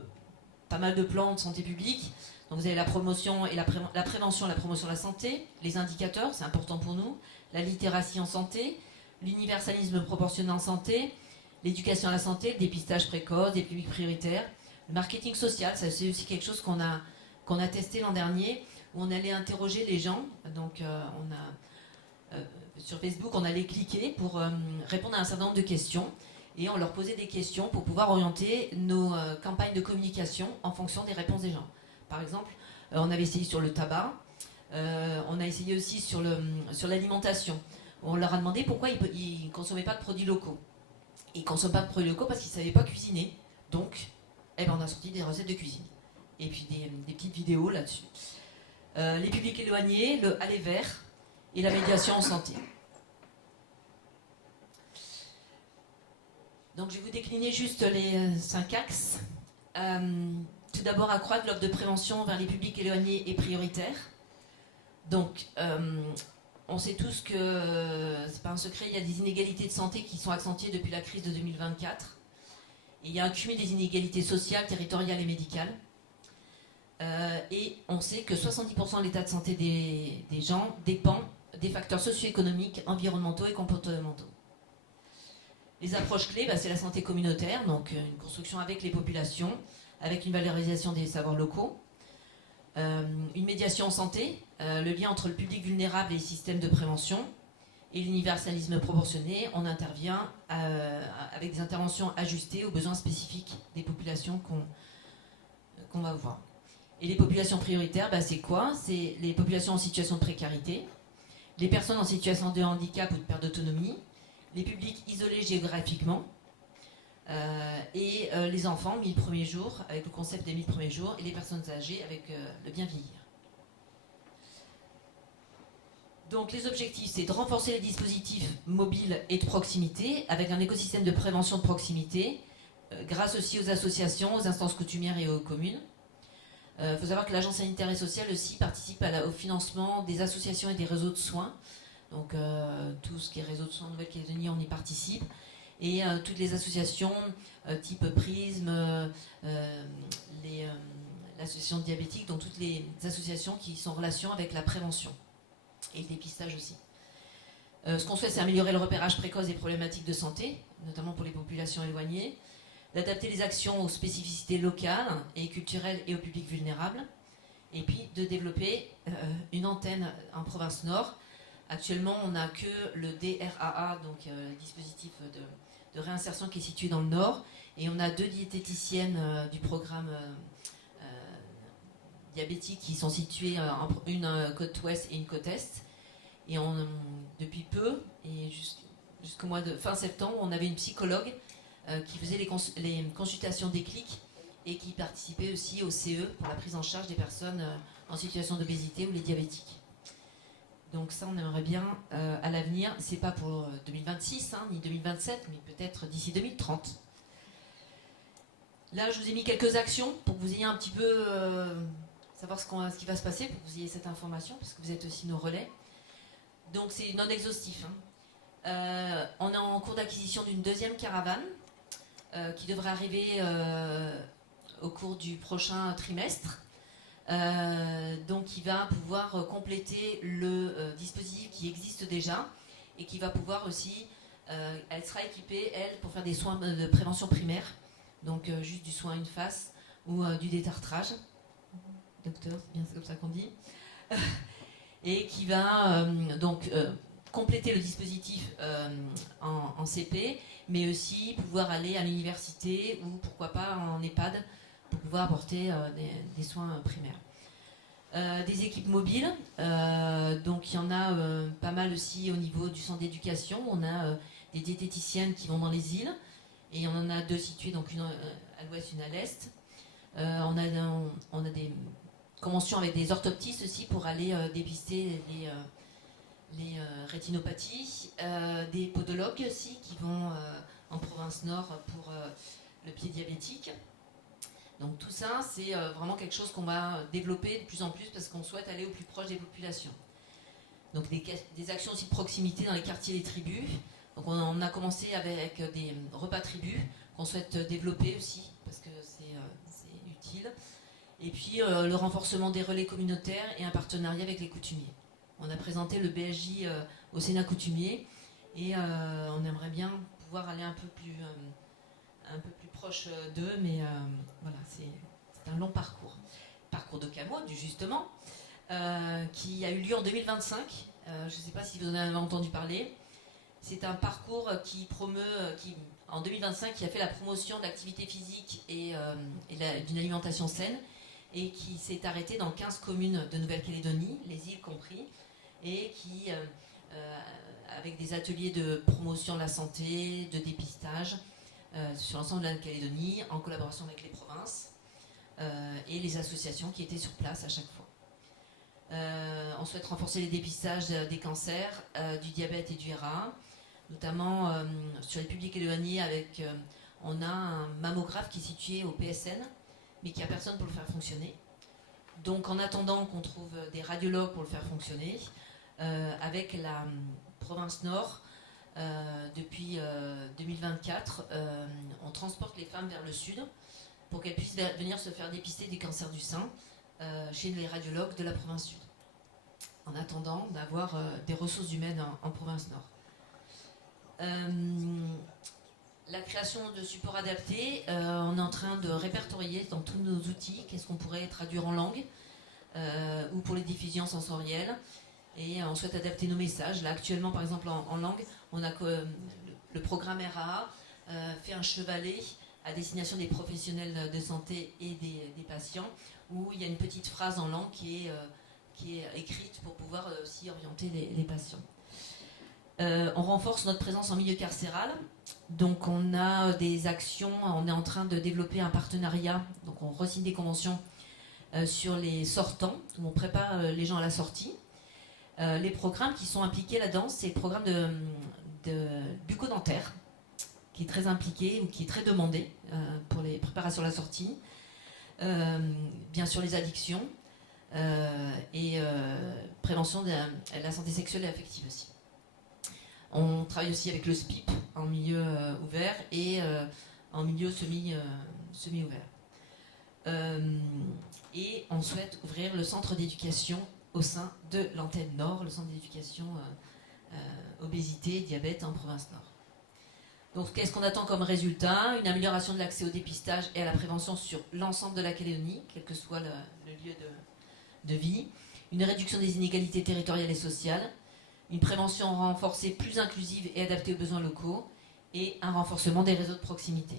pas mal de plans de santé publique. Donc vous avez la promotion et la prévention, la promotion de la santé, les indicateurs, c'est important pour nous, la littératie en santé, l'universalisme proportionné en santé, l'éducation à la santé, le dépistage précoce, des publics prioritaires, le marketing social, ça c'est aussi quelque chose qu'on a testé l'an dernier, où on allait interroger les gens. Donc sur Facebook, on allait cliquer pour répondre à un certain nombre de questions et on leur posait des questions pour pouvoir orienter nos campagnes de communication en fonction des réponses des gens. Par exemple, on avait essayé sur le tabac, on a essayé aussi sur l'alimentation. On leur a demandé pourquoi ils ne consommaient pas de produits locaux. Ils ne consomment pas de produits locaux parce qu'ils ne savaient pas cuisiner. Donc, on a sorti des recettes de cuisine. Et puis des petites vidéos là-dessus. Les publics éloignés, le aller vers et la médiation en santé. Donc je vais vous décliner juste les 5 axes. Tout d'abord, accroître l'offre de prévention vers les publics éloignés et prioritaires. Donc, on sait tous que, c'est pas un secret, il y a des inégalités de santé qui sont accentuées depuis la crise de 2024. Et il y a un cumul des inégalités sociales, territoriales et médicales. Et on sait que 70% de l'état de santé des gens dépend des facteurs socio-économiques, environnementaux et comportementaux. Les approches clés, c'est la santé communautaire, donc une construction avec les populations, avec une valorisation des savoirs locaux, une médiation en santé, le lien entre le public vulnérable et les systèmes de prévention, et l'universalisme proportionné, on intervient avec des interventions ajustées aux besoins spécifiques des populations qu'on va voir. Et les populations prioritaires, c'est quoi? C'est les populations en situation de précarité, les personnes en situation de handicap ou de perte d'autonomie, les publics isolés géographiquement, et les enfants, 1000 premiers jours, avec le concept des 1000 premiers jours, et les personnes âgées avec le bien vieillir. Donc les objectifs, c'est de renforcer les dispositifs mobiles et de proximité, avec un écosystème de prévention de proximité, grâce aussi aux associations, aux instances coutumières et aux communes. Il faut savoir que l'Agence sanitaire et sociale aussi participe au financement des associations et des réseaux de soins. Donc tout ce qui est réseau de soins en Nouvelle-Calédonie, on y participe. Et toutes les associations type Prisme, l'association diabétique, donc toutes les associations qui sont en relation avec la prévention et le dépistage aussi. Ce qu'on souhaite, c'est améliorer le repérage précoce des problématiques de santé, notamment pour les populations éloignées, d'adapter les actions aux spécificités locales et culturelles et aux publics vulnérables, et puis de développer une antenne en province nord. Actuellement, on n'a que le DRAA, donc le dispositif de réinsertion qui est situé dans le nord, et on a 2 diététiciennes du programme diabétique qui sont situées, une côte ouest et une côte est. Et depuis peu, et jusqu'au mois de fin septembre, on avait une psychologue qui faisait les consultations déclic et qui participait aussi au CE pour la prise en charge des personnes en situation d'obésité ou les diabétiques. Donc ça, on aimerait bien à l'avenir, c'est pas pour 2026 ni 2027, mais peut-être d'ici 2030. Là, je vous ai mis quelques actions pour que vous ayez un petit peu savoir ce qui va se passer pour que vous ayez cette information, parce que vous êtes aussi nos relais. Donc c'est non exhaustif. On est en cours d'acquisition d'une deuxième caravane qui devrait arriver au cours du prochain trimestre. Donc qui va pouvoir compléter le dispositif qui existe déjà et qui va pouvoir aussi, elle sera équipée, elle, pour faire des soins de prévention primaire, donc juste du soin à une face ou du détartrage. Docteur, c'est bien comme ça qu'on dit. Et qui va compléter le dispositif en CP, mais aussi pouvoir aller à l'université ou pourquoi pas en EHPAD pour pouvoir apporter des soins primaires. Des équipes mobiles, donc il y en a pas mal aussi au niveau du centre d'éducation. On a des diététiciennes qui vont dans les îles, et on en a 2 situées, donc une à l'ouest, une à l'est. On a des conventions avec des orthoptistes aussi pour aller dépister les rétinopathies, des podologues aussi qui vont en province nord pour le pied diabétique. Donc tout ça, c'est vraiment quelque chose qu'on va développer de plus en plus parce qu'on souhaite aller au plus proche des populations. Donc des actions aussi de proximité dans les quartiers des tribus. Donc on a commencé avec des repas tribus qu'on souhaite développer aussi parce que c'est utile. Et puis le renforcement des relais communautaires et un partenariat avec les coutumiers. On a présenté le BSJ au Sénat coutumier et on aimerait bien pouvoir aller un peu plus proche d'eux, mais voilà, c'est un long parcours. Parcours de Cameau, justement, qui a eu lieu en 2025. Je ne sais pas si vous en avez entendu parler. C'est un parcours qui promeut, en 2025, qui a fait la promotion de l'activité physique et d'une alimentation saine, et qui s'est arrêté dans 15 communes de Nouvelle-Calédonie, les îles compris, et qui, avec des ateliers de promotion de la santé, de dépistage, sur l'ensemble de la Nouvelle-Calédonie, en collaboration avec les provinces et les associations qui étaient sur place à chaque fois. On souhaite renforcer les dépistages des cancers, du diabète et du RA, notamment sur les publics éloignés. On a un mammographe qui est situé au PSN, mais qui n'a personne pour le faire fonctionner. Donc en attendant qu'on trouve des radiologues pour le faire fonctionner, avec la province Nord, depuis 2024, on transporte les femmes vers le sud pour qu'elles puissent venir se faire dépister des cancers du sein chez les radiologues de la province sud, en attendant d'avoir des ressources humaines en province Nord. La création de supports adaptés, on est en train de répertorier dans tous nos outils qu'est-ce qu'on pourrait traduire en langue ou pour les diffusions sensorielles. Et on souhaite adapter nos messages. Là, actuellement, par exemple, en langue, on a le programme RAA fait un chevalet à destination des professionnels de santé et des patients, où il y a une petite phrase en langue qui est écrite pour pouvoir aussi orienter les patients. On renforce notre présence en milieu carcéral. Donc on a des actions, on est en train de développer un partenariat, donc on re-signe des conventions sur les sortants, où on prépare les gens à la sortie. Les programmes qui sont impliqués là-dedans, c'est le programme de bucco-dentaire, qui est très impliqué ou qui est très demandé pour les préparations à la sortie. Bien sûr les addictions et prévention de la santé sexuelle et affective aussi. On travaille aussi avec le SPIP en milieu ouvert et en milieu semi-ouvert. Et on souhaite ouvrir le centre d'éducation au sein de l'antenne Nord, le centre d'éducation obésité, diabète en province Nord. Donc qu'est-ce qu'on attend comme résultat? Une amélioration de l'accès au dépistage et à la prévention sur l'ensemble de la Calédonie, quel que soit le lieu de vie. Une réduction des inégalités territoriales et sociales. Une prévention renforcée, plus inclusive et adaptée aux besoins locaux. Et un renforcement des réseaux de proximité.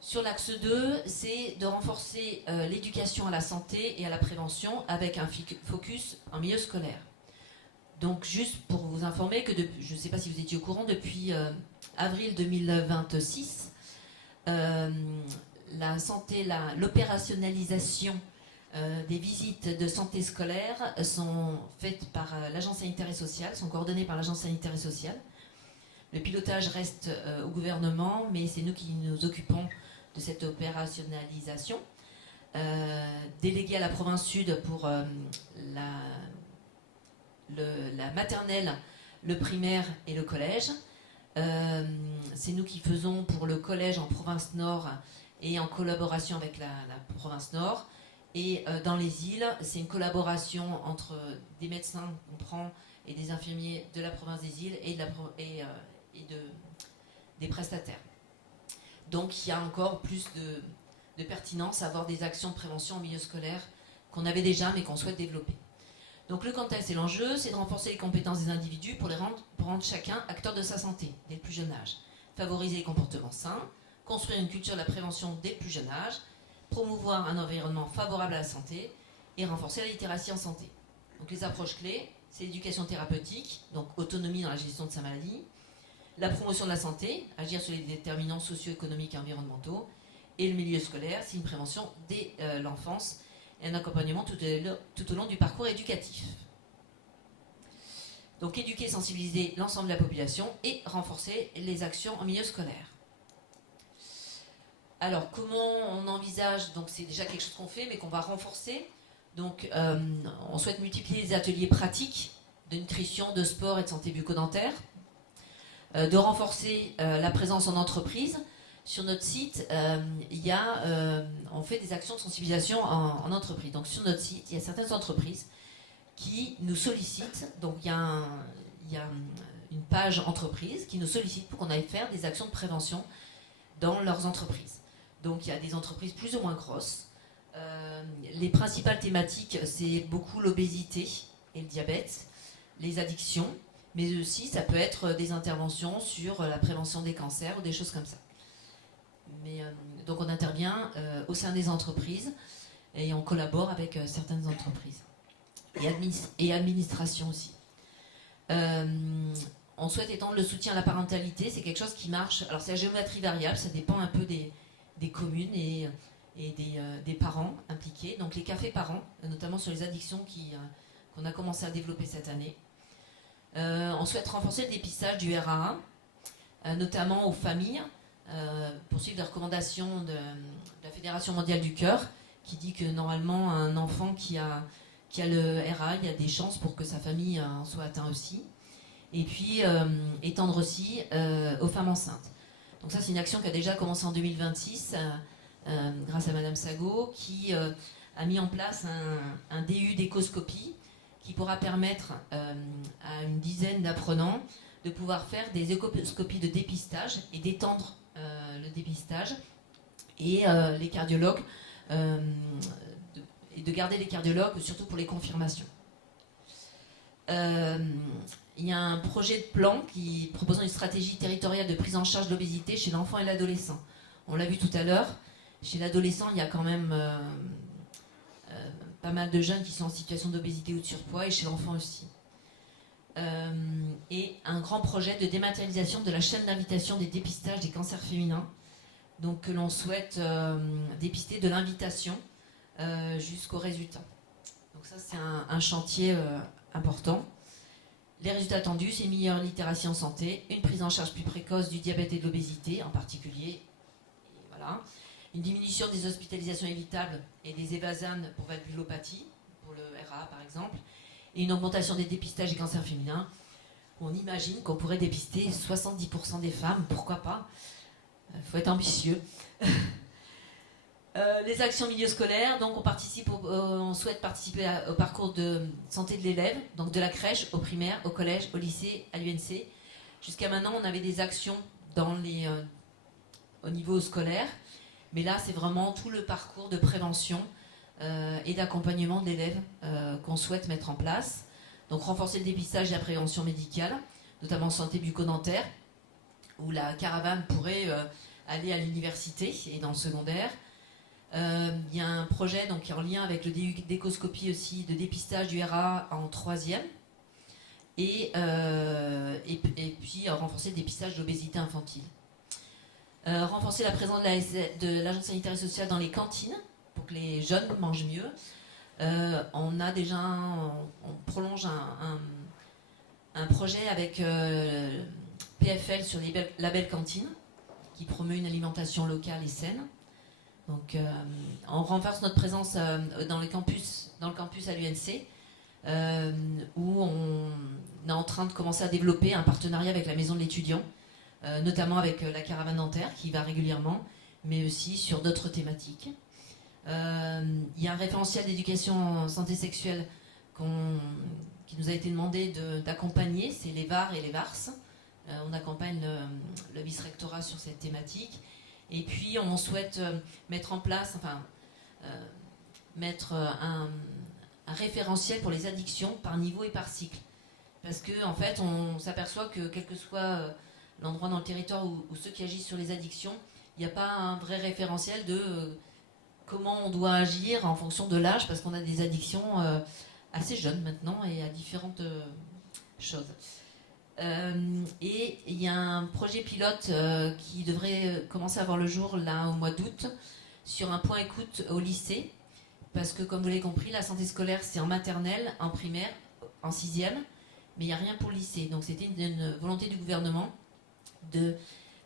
Sur l'axe 2, c'est de renforcer l'éducation à la santé et à la prévention avec un focus en milieu scolaire. Donc juste pour vous informer que, je ne sais pas si vous étiez au courant, depuis avril 2026, l'opérationnalisation des visites de santé scolaire sont faites par l'Agence sanitaire et sociale, sont coordonnées par l'Agence sanitaire et sociale. Le pilotage reste au gouvernement, mais c'est nous qui nous occupons de cette opérationnalisation. Délégué à la province sud pour la maternelle, le primaire et le collège. C'est nous qui faisons pour le collège en province nord et en collaboration avec la province nord. Et dans les îles, c'est une collaboration entre des médecins qu'on prend et des infirmiers de la province des îles et des prestataires. Donc il y a encore plus de pertinence à avoir des actions de prévention en milieu scolaire qu'on avait déjà mais qu'on souhaite développer. Donc le contexte et l'enjeu, c'est de renforcer les compétences des individus pour rendre chacun acteur de sa santé dès le plus jeune âge, favoriser les comportements sains, construire une culture de la prévention dès le plus jeune âge, promouvoir un environnement favorable à la santé et renforcer la littératie en santé. Donc les approches clés, c'est l'éducation thérapeutique, donc autonomie dans la gestion de sa maladie, la promotion de la santé, agir sur les déterminants socio-économiques et environnementaux, et le milieu scolaire, c'est une prévention dès l'enfance et un accompagnement tout au long du parcours éducatif. Donc éduquer, sensibiliser l'ensemble de la population et renforcer les actions en milieu scolaire. Alors comment on envisage, donc c'est déjà quelque chose qu'on fait mais qu'on va renforcer. Donc on souhaite multiplier les ateliers pratiques de nutrition, de sport et de santé bucco-dentaire, de renforcer la présence en entreprise. Sur notre site, on fait des actions de sensibilisation en entreprise. Donc sur notre site, il y a certaines entreprises qui nous sollicitent. Donc il y a une page entreprise qui nous sollicite pour qu'on aille faire des actions de prévention dans leurs entreprises. Donc il y a des entreprises plus ou moins grosses. Les principales thématiques, c'est beaucoup l'obésité et le diabète, les addictions, mais aussi ça peut être des interventions sur la prévention des cancers ou des choses comme ça. Donc on intervient au sein des entreprises et on collabore avec certaines entreprises et administrations aussi. On souhaite étendre le soutien à la parentalité, c'est quelque chose qui marche. Alors c'est la géométrie variable, ça dépend un peu des communes et des parents impliqués. Donc les cafés parents, notamment sur les addictions qu'on a commencé à développer cette année. On souhaite renforcer le dépistage du RAA, notamment aux familles, pour suivre les recommandations de la Fédération mondiale du cœur, qui dit que normalement un enfant qui a le RAA, il y a des chances pour que sa famille en soit atteinte aussi. Et puis étendre aussi aux femmes enceintes. Donc ça c'est une action qui a déjà commencé en 2026 grâce à Madame Sago, qui a mis en place un DU d'échoscopie qui pourra permettre à une dizaine d'apprenants de pouvoir faire des échoscopies de dépistage et d'étendre le dépistage et les cardiologues et de garder les cardiologues surtout pour les confirmations. Il y a un projet de plan qui proposant une stratégie territoriale de prise en charge de l'obésité chez l'enfant et l'adolescent. On l'a vu tout à l'heure, chez l'adolescent il y a quand même pas mal de jeunes qui sont en situation d'obésité ou de surpoids, et chez l'enfant aussi. Et un grand projet de dématérialisation de la chaîne d'invitation des dépistages des cancers féminins, donc que l'on souhaite dépister de l'invitation jusqu'au résultat. Donc ça c'est un chantier important. Les résultats attendus, c'est une meilleure littératie en santé, une prise en charge plus précoce du diabète et de l'obésité en particulier, et voilà. Une diminution des hospitalisations évitables et des évasanes pour valvulopathie, pour le RA par exemple, et une augmentation des dépistages des cancers féminins. On imagine qu'on pourrait dépister 70% des femmes, pourquoi pas. Il faut être ambitieux. Les actions milieu scolaire, donc on souhaite participer au parcours de santé de l'élève, donc de la crèche au primaire, au collège, au lycée, à l'UNC. Jusqu'à maintenant, on avait des actions au niveau scolaire, mais là, c'est vraiment tout le parcours de prévention et d'accompagnement de l'élève qu'on souhaite mettre en place. Donc renforcer le dépistage et la prévention médicale, notamment santé bucco-dentaire, où la caravane pourrait aller à l'université et dans le secondaire. Il y a un projet donc, qui est en lien avec le DU d'échoscopie aussi, de dépistage du RA en 3e. Et puis renforcer le dépistage de l'obésité infantile. Renforcer la présence de l'agence sanitaire et sociale dans les cantines pour que les jeunes mangent mieux. On prolonge un projet avec PFL sur les labels cantines qui promeut une alimentation locale et saine. Donc, on renforce notre présence dans le campus à l'UNC, où on est en train de commencer à développer un partenariat avec la Maison de l'Étudiant, notamment avec la Caravane dentaire qui y va régulièrement, mais aussi sur d'autres thématiques. Il y a un référentiel d'éducation en santé sexuelle qui nous a été demandé d'accompagner, c'est les VAR et les VARS. On accompagne le vice-rectorat sur cette thématique. Et puis on souhaite mettre en place, un référentiel pour les addictions par niveau et par cycle. Parce qu'en fait, on s'aperçoit que quel que soit l'endroit dans le territoire ou ceux qui agissent sur les addictions, il n'y a pas un vrai référentiel de comment on doit agir en fonction de l'âge, parce qu'on a des addictions assez jeunes maintenant et à différentes choses. Et il y a un projet pilote qui devrait commencer à voir le jour là au mois d'août sur un point écoute au lycée, parce que comme vous l'avez compris, la santé scolaire c'est en maternelle, en primaire, en 6e, mais il n'y a rien pour le lycée. Donc c'était une volonté du gouvernement de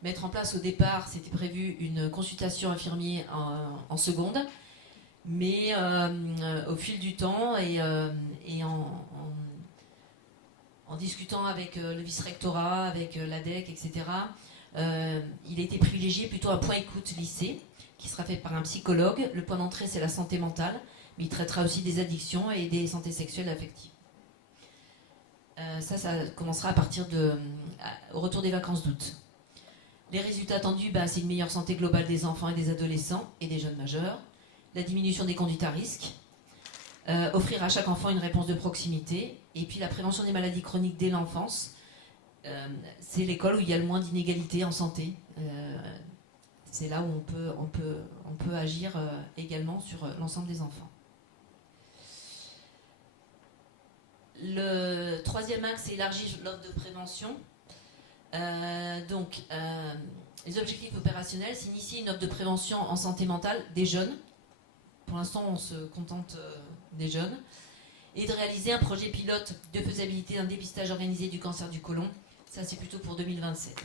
mettre en place au départ, c'était prévu une consultation infirmier en seconde, mais au fil du temps et en discutant avec le vice-rectorat, avec l'ADEC, etc., il a été privilégié plutôt un point écoute lycée, qui sera fait par un psychologue. Le point d'entrée, c'est la santé mentale, mais il traitera aussi des addictions et des santé sexuelles et affectives. Ça commencera à partir au retour des vacances d'août. Les résultats attendus, c'est une meilleure santé globale des enfants et des adolescents et des jeunes majeurs, la diminution des conduites à risque, offrir à chaque enfant une réponse de proximité, et puis la prévention des maladies chroniques dès l'enfance. C'est l'école où il y a le moins d'inégalités en santé. C'est là où on peut agir également sur l'ensemble des enfants. Le troisième axe, c'est élargir l'offre de prévention. Les objectifs opérationnels, c'est initier une offre de prévention en santé mentale des jeunes. Pour l'instant, on se contente des jeunes. Et de réaliser un projet pilote de faisabilité d'un dépistage organisé du cancer du côlon. Ça, c'est plutôt pour 2027.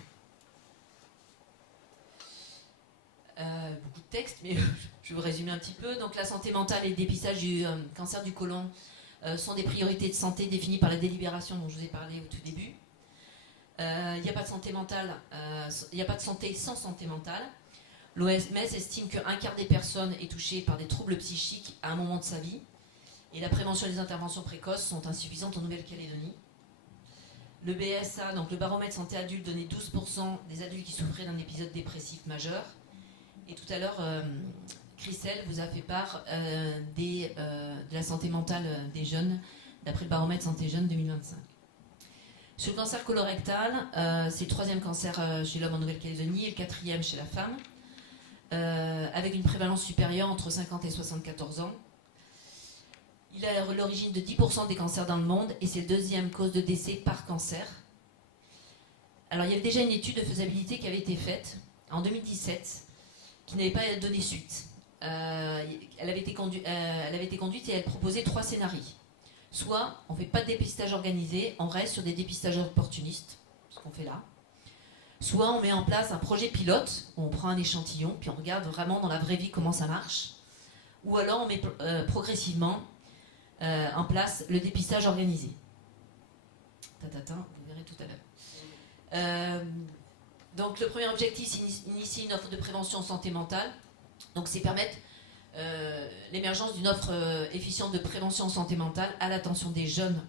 Beaucoup de texte, mais je vais vous résumer un petit peu. Donc, la santé mentale et le dépistage du cancer du côlon sont des priorités de santé définies par la délibération dont je vous ai parlé au tout début. Il n'y a pas de santé mentale, il n'y a pas de santé sans santé mentale. L'OMS estime qu'un quart des personnes est touchée par des troubles psychiques à un moment de sa vie. Et la prévention et les interventions précoces sont insuffisantes en Nouvelle-Calédonie. Le BSA, donc le baromètre santé adulte, donnait 12% des adultes qui souffraient d'un épisode dépressif majeur. Et tout à l'heure, Christelle vous a fait part de la santé mentale des jeunes, d'après le baromètre santé jeune 2025. Sur le cancer colorectal, c'est le 3e cancer chez l'homme en Nouvelle-Calédonie et le 4e chez la femme, avec une prévalence supérieure entre 50 et 74 ans. Il a l'origine de 10% des cancers dans le monde et c'est la 2e cause de décès par cancer. Alors il y avait déjà une étude de faisabilité qui avait été faite en 2017 qui n'avait pas donné suite. Elle avait été conduite et elle proposait 3 scénarios. Soit on ne fait pas de dépistage organisé, on reste sur des dépistages opportunistes, ce qu'on fait là. Soit on met en place un projet pilote, où on prend un échantillon, puis on regarde vraiment dans la vraie vie comment ça marche. Ou alors on met progressivement en place le dépistage organisé. Vous verrez tout à l'heure. Donc le premier objectif, c'est initier une offre de prévention en santé mentale. Donc c'est permettre l'émergence d'une offre efficiente de prévention en santé mentale à l'attention des jeunes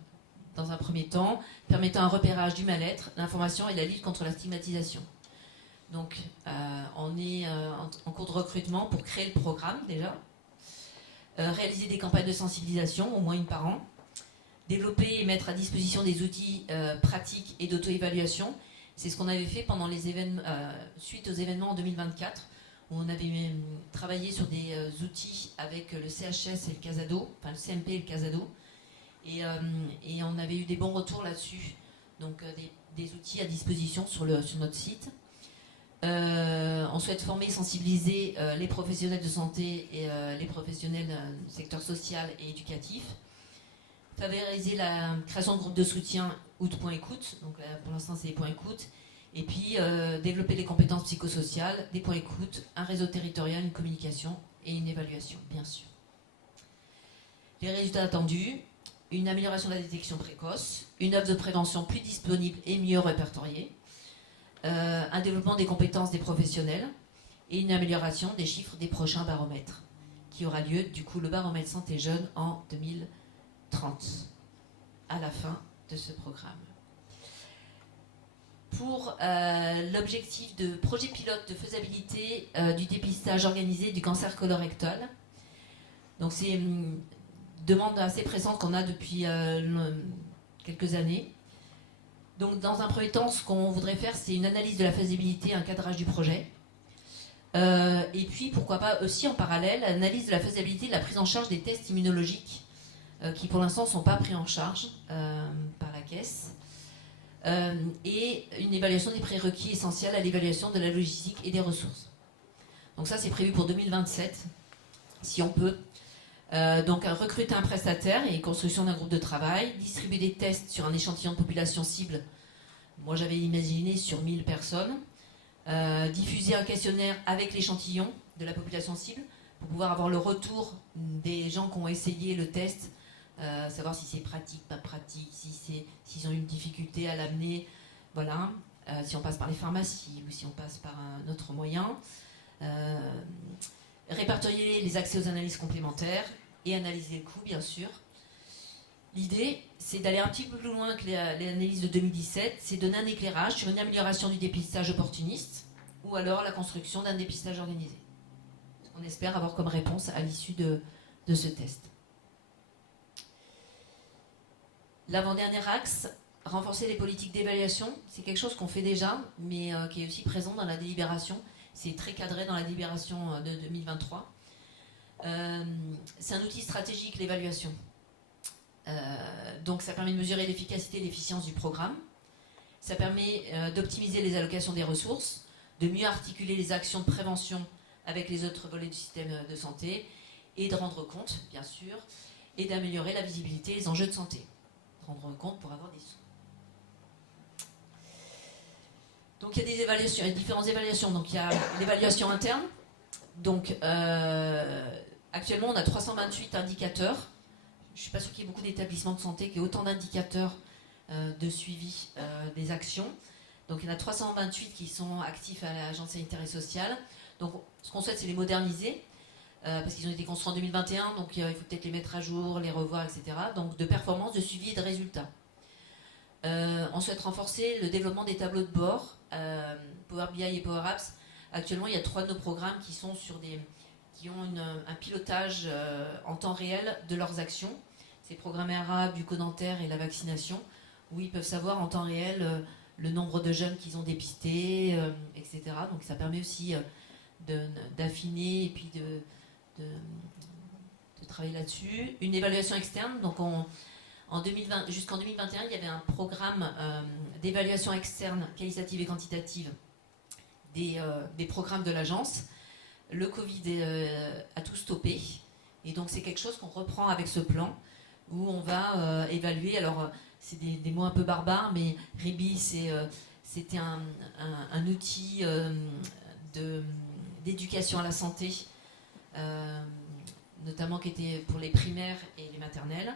dans un premier temps, permettant un repérage du mal-être, l'information et la lutte contre la stigmatisation. Donc on est en cours de recrutement pour créer le programme déjà, réaliser des campagnes de sensibilisation, au moins une par an, développer et mettre à disposition des outils pratiques et d'auto-évaluation. C'est ce qu'on avait fait pendant les événements, suite aux événements en 2024, où on avait travaillé sur des outils avec le CHS et le CASADO, enfin le CMP et le CASADO, et on avait eu des bons retours là-dessus, donc des outils à disposition sur notre site. On souhaite former et sensibiliser les professionnels de santé et les professionnels du secteur social et éducatif. Favoriser la création de groupes de soutien ou de points écoute. Donc là, pour l'instant, c'est les points écoute. Et puis, développer les compétences psychosociales, des points d'écoute, un réseau territorial, une communication et une évaluation, bien sûr. Les résultats attendus, une amélioration de la détection précoce, une offre de prévention plus disponible et mieux répertoriée, un développement des compétences des professionnels et une amélioration des chiffres des prochains baromètres, qui aura lieu, du coup, le baromètre santé jeune en 2030, à la fin de ce programme. Pour l'objectif de projet pilote de faisabilité du dépistage organisé du cancer colorectal. Donc c'est une demande assez pressante qu'on a depuis quelques années. Donc dans un premier temps, ce qu'on voudrait faire, c'est une analyse de la faisabilité, un cadrage du projet. Et puis pourquoi pas aussi en parallèle, l'analyse de la faisabilité de la prise en charge des tests immunologiques qui pour l'instant ne sont pas pris en charge par la caisse. Et une évaluation des prérequis essentiels à l'évaluation de la logistique et des ressources. Donc ça, c'est prévu pour 2027, si on peut. Donc recruter un prestataire et construction d'un groupe de travail, distribuer des tests sur un échantillon de population cible. Moi, j'avais imaginé sur 1000 personnes. Diffuser un questionnaire avec l'échantillon de la population cible pour pouvoir avoir le retour des gens qui ont essayé le test. Savoir si c'est pratique, pas pratique, s'ils ont une difficulté à l'amener, voilà, si on passe par les pharmacies ou si on passe par un autre moyen. Répertorier les accès aux analyses complémentaires et analyser le coût, bien sûr. L'idée, c'est d'aller un petit peu plus loin que les analyses de 2017, c'est donner un éclairage sur une amélioration du dépistage opportuniste ou alors la construction d'un dépistage organisé. On espère avoir comme réponse à l'issue de ce test. L'avant-dernier axe, renforcer les politiques d'évaluation, c'est quelque chose qu'on fait déjà, mais qui est aussi présent dans la délibération. C'est très cadré dans la délibération de 2023. C'est un outil stratégique, l'évaluation. Donc ça permet de mesurer l'efficacité et l'efficience du programme. Ça permet d'optimiser les allocations des ressources, de mieux articuler les actions de prévention avec les autres volets du système de santé et de rendre compte, bien sûr, et d'améliorer la visibilité et les enjeux de santé. Rendre compte pour avoir des sous. Donc il y a des évaluations, il y a différentes évaluations. Donc il y a l'évaluation interne. Donc actuellement on a 328 indicateurs. Je ne suis pas sûre qu'il y ait beaucoup d'établissements de santé qui aient autant d'indicateurs de suivi des actions. Donc il y en a 328 qui sont actifs à l'Agence sanitaire et sociale. Donc ce qu'on souhaite, c'est les moderniser. Parce qu'ils ont été construits en 2021, donc il faut peut-être les mettre à jour, les revoir, etc. Donc de performance, de suivi et de résultats. On souhaite renforcer le développement des tableaux de bord, Power BI et Power Apps. Actuellement, il y a 3 de nos programmes qui ont un pilotage en temps réel de leurs actions. C'est Programme RA, bucco-dentaire et la vaccination, où ils peuvent savoir en temps réel le nombre de jeunes qu'ils ont dépistés, etc. Donc ça permet aussi d'affiner et puis de travailler là-dessus. Une évaluation externe, donc jusqu'en 2021, il y avait un programme d'évaluation externe qualitative et quantitative des programmes de l'agence. Le Covid a tout stoppé, et donc c'est quelque chose qu'on reprend avec ce plan, où on va évaluer, alors c'est des mots un peu barbares, mais RIBI, c'était un outil d'éducation à la santé, notamment qui était pour les primaires et les maternelles.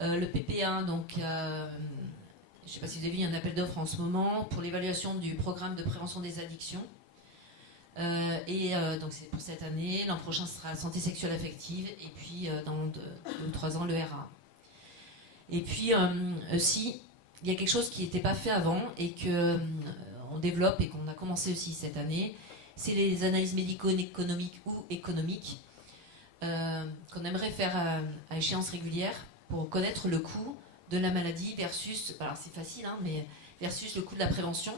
Le PPA, donc, je ne sais pas si vous avez vu, il y a un appel d'offres en ce moment pour l'évaluation du programme de prévention des addictions. Donc c'est pour cette année. L'an prochain, ce sera la santé sexuelle affective. Et puis, dans 2 ou 3 ans, le RA. Et puis, aussi, il y a quelque chose qui n'était pas fait avant et qu'on développe et qu'on a commencé aussi cette année. C'est les analyses médico-économiques ou économiques qu'on aimerait faire à échéance régulière pour connaître le coût de la maladie versus, alors c'est facile, hein, mais versus le coût de la prévention.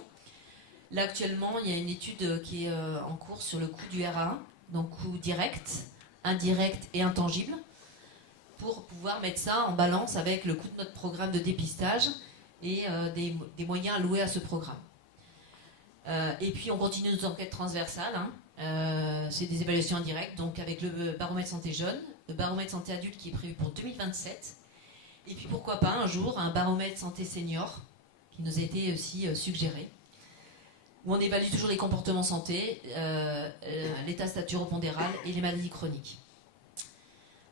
Là actuellement, il y a une étude qui est en cours sur le coût du RA, donc coût direct, indirect et intangible, pour pouvoir mettre ça en balance avec le coût de notre programme de dépistage et des moyens alloués à ce programme. Et puis on continue nos enquêtes transversales, hein. C'est des évaluations indirectes, donc avec le baromètre santé jeune, le baromètre santé adulte qui est prévu pour 2027, et puis pourquoi pas un jour un baromètre santé senior qui nous a été aussi suggéré. où on évalue toujours les comportements santé, l'état staturo-pondéral et les maladies chroniques.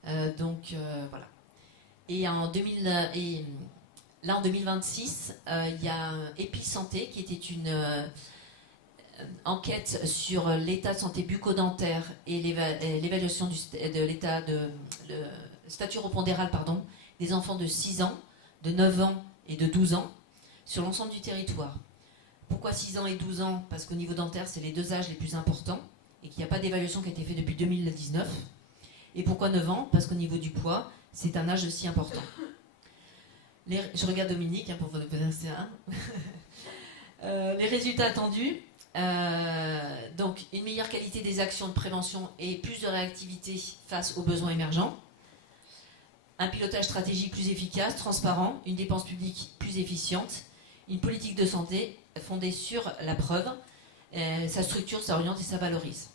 Voilà. Et en 2026, il y a EpiSanté qui était une enquête sur l'état de santé bucco-dentaire et l'évaluation de l'état de staturo-pondéral des enfants de 6 ans, de 9 ans et de 12 ans sur l'ensemble du territoire. Pourquoi 6 ans et 12 ans? Parce qu'au niveau dentaire, c'est les 2 âges les plus importants et qu'il n'y a pas d'évaluation qui a été faite depuis 2019. Et pourquoi 9 ans? Parce qu'au niveau du poids, c'est un âge aussi important. Je regarde Dominique pour vous donner les résultats attendus. Donc, une meilleure qualité des actions de prévention et plus de réactivité face aux besoins émergents. Un pilotage stratégique plus efficace, transparent, une dépense publique plus efficiente, une politique de santé fondée sur la preuve, sa structure, ça oriente et ça valorise.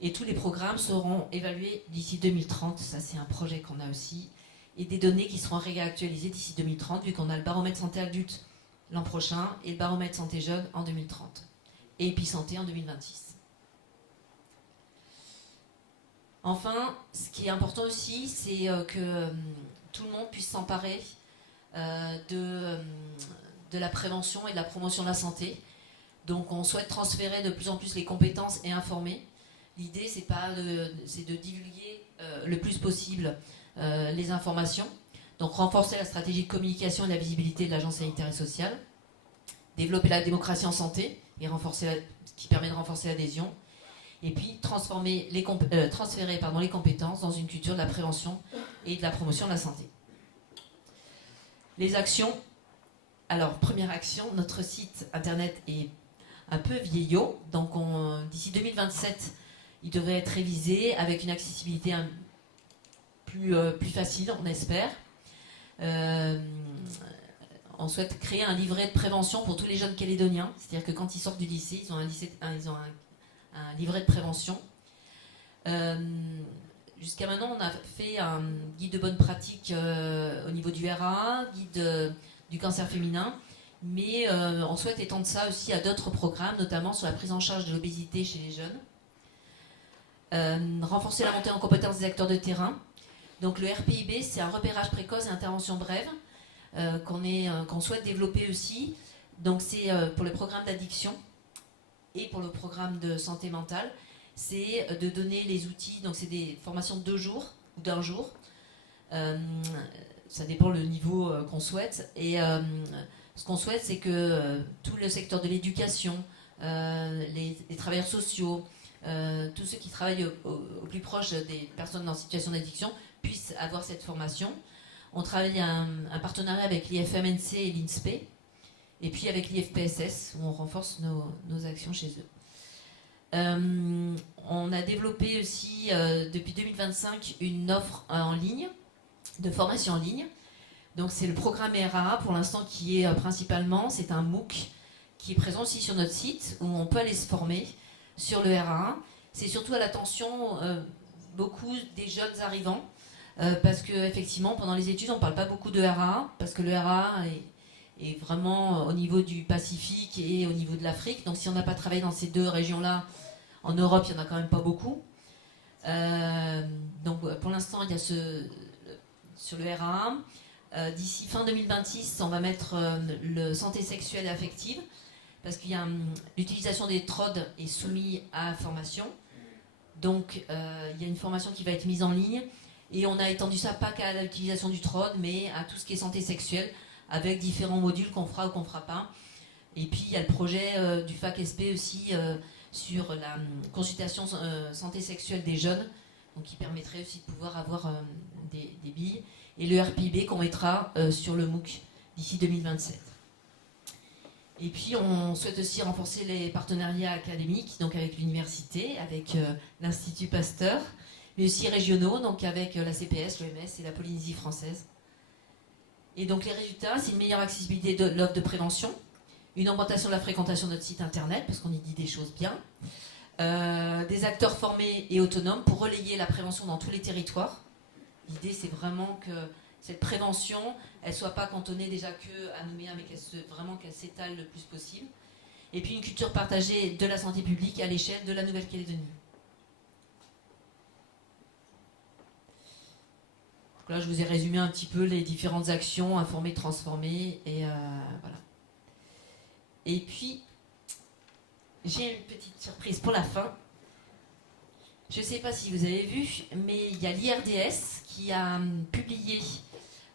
Et tous les programmes seront évalués d'ici 2030, ça c'est un projet qu'on a aussi, et des données qui seront réactualisées d'ici 2030, vu qu'on a le baromètre santé adulte l'an prochain et le baromètre santé jeune en 2030, et EpiSanté en 2026. Enfin, ce qui est important aussi, c'est que tout le monde puisse s'emparer de la prévention et de la promotion de la santé. Donc on souhaite transférer de plus en plus les compétences et informer. L'idée, c'est de divulguer le plus possible les informations. Donc renforcer la stratégie de communication et la visibilité de l'Agence sanitaire et sociale. Développer la démocratie en santé, et ce qui permet de renforcer l'adhésion. Et puis transférer les compétences dans une culture de la prévention et de la promotion de la santé. Les actions. Alors, première action, notre site internet est un peu vieillot. Donc, d'ici 2027, il devrait être révisé avec une accessibilité plus facile, on espère. On souhaite créer un livret de prévention pour tous les jeunes calédoniens. C'est-à-dire que quand ils sortent du lycée, ils ont un livret de prévention. Jusqu'à maintenant, on a fait un guide de bonne pratique au niveau du RA, guide du cancer féminin, mais on souhaite étendre ça aussi à d'autres programmes, notamment sur la prise en charge de l'obésité chez les jeunes. Renforcer la montée en compétences des acteurs de terrain. Donc le RPIB, c'est un repérage précoce et intervention brève qu'on souhaite développer aussi. Donc c'est pour le programme d'addiction et pour le programme de santé mentale, c'est de donner les outils. Donc c'est des formations de 2 jours ou d'1 jour. Ça dépend le niveau qu'on souhaite. Et ce qu'on souhaite, c'est que tout le secteur de l'éducation, les travailleurs sociaux, tous ceux qui travaillent au plus proche des personnes en situation d'addiction puissent avoir cette formation. On travaille un partenariat avec l'IFMNC et l'INSPE, et puis avec l'IFPSS, où on renforce nos actions chez eux. On a développé aussi, depuis 2025, une offre en ligne, de formation en ligne. Donc c'est le programme RAA, pour l'instant, qui est principalement, c'est un MOOC, qui est présent aussi sur notre site, où on peut aller se former sur le RAA. C'est surtout à l'attention beaucoup des jeunes arrivants, parce qu'effectivement, pendant les études, on ne parle pas beaucoup de RAA, parce que le RAA est vraiment au niveau du Pacifique et au niveau de l'Afrique. Donc si on n'a pas travaillé dans ces 2 régions-là, en Europe, il n'y en a quand même pas beaucoup. Donc pour l'instant, il y a sur le RAA. D'ici fin 2026, on va mettre le santé sexuelle et affective, parce qu'il y a l'utilisation des TROD est soumise à formation. Donc il y a une formation qui va être mise en ligne, et on a étendu ça pas qu'à l'utilisation du TROD, mais à tout ce qui est santé sexuelle, avec différents modules qu'on fera ou qu'on ne fera pas. Et puis il y a le projet du FAC-SP aussi sur la consultation santé sexuelle des jeunes, donc qui permettrait aussi de pouvoir avoir des billes. Et le RPIB qu'on mettra sur le MOOC d'ici 2027. Et puis on souhaite aussi renforcer les partenariats académiques, donc avec l'université, avec l'Institut Pasteur, mais aussi régionaux, donc avec la CPS, l'OMS et la Polynésie française. Et donc les résultats, c'est une meilleure accessibilité de l'offre de prévention, une augmentation de la fréquentation de notre site internet, parce qu'on y dit des choses bien, des acteurs formés et autonomes pour relayer la prévention dans tous les territoires. L'idée, c'est vraiment que cette prévention, elle ne soit pas cantonnée déjà qu'à Nouméa, mais qu'elle s'étale le plus possible. et puis une culture partagée de la santé publique à l'échelle de la Nouvelle-Calédonie. Donc là, je vous ai résumé un petit peu les différentes actions, informer, transformer, et voilà. Et puis, j'ai une petite surprise pour la fin. Je ne sais pas si vous avez vu, mais il y a l'IRDS qui a publié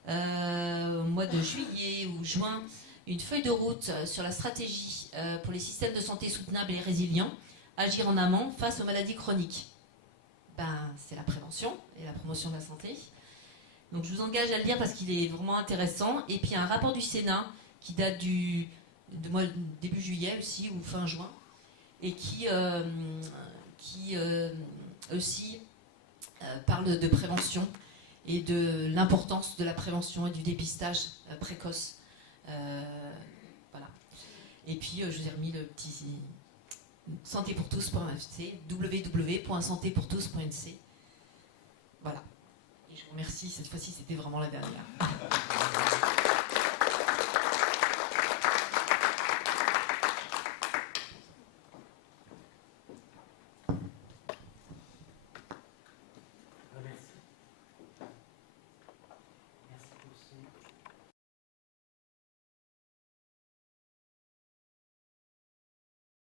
au mois de juillet ou juin une feuille de route sur la stratégie pour les systèmes de santé soutenables et résilients, agir en amont face aux maladies chroniques. C'est la prévention et la promotion de la santé. Donc je vous engage à le lire parce qu'il est vraiment intéressant. Et puis il y a un rapport du Sénat qui date début juillet aussi ou fin juin et qui aussi parle de prévention et de l'importance de la prévention et du dépistage précoce. Voilà. Et puis je vous ai remis le petit santépourtous.fc, www.santépourtous.nc. Voilà. Et je vous remercie, cette fois-ci c'était vraiment la dernière.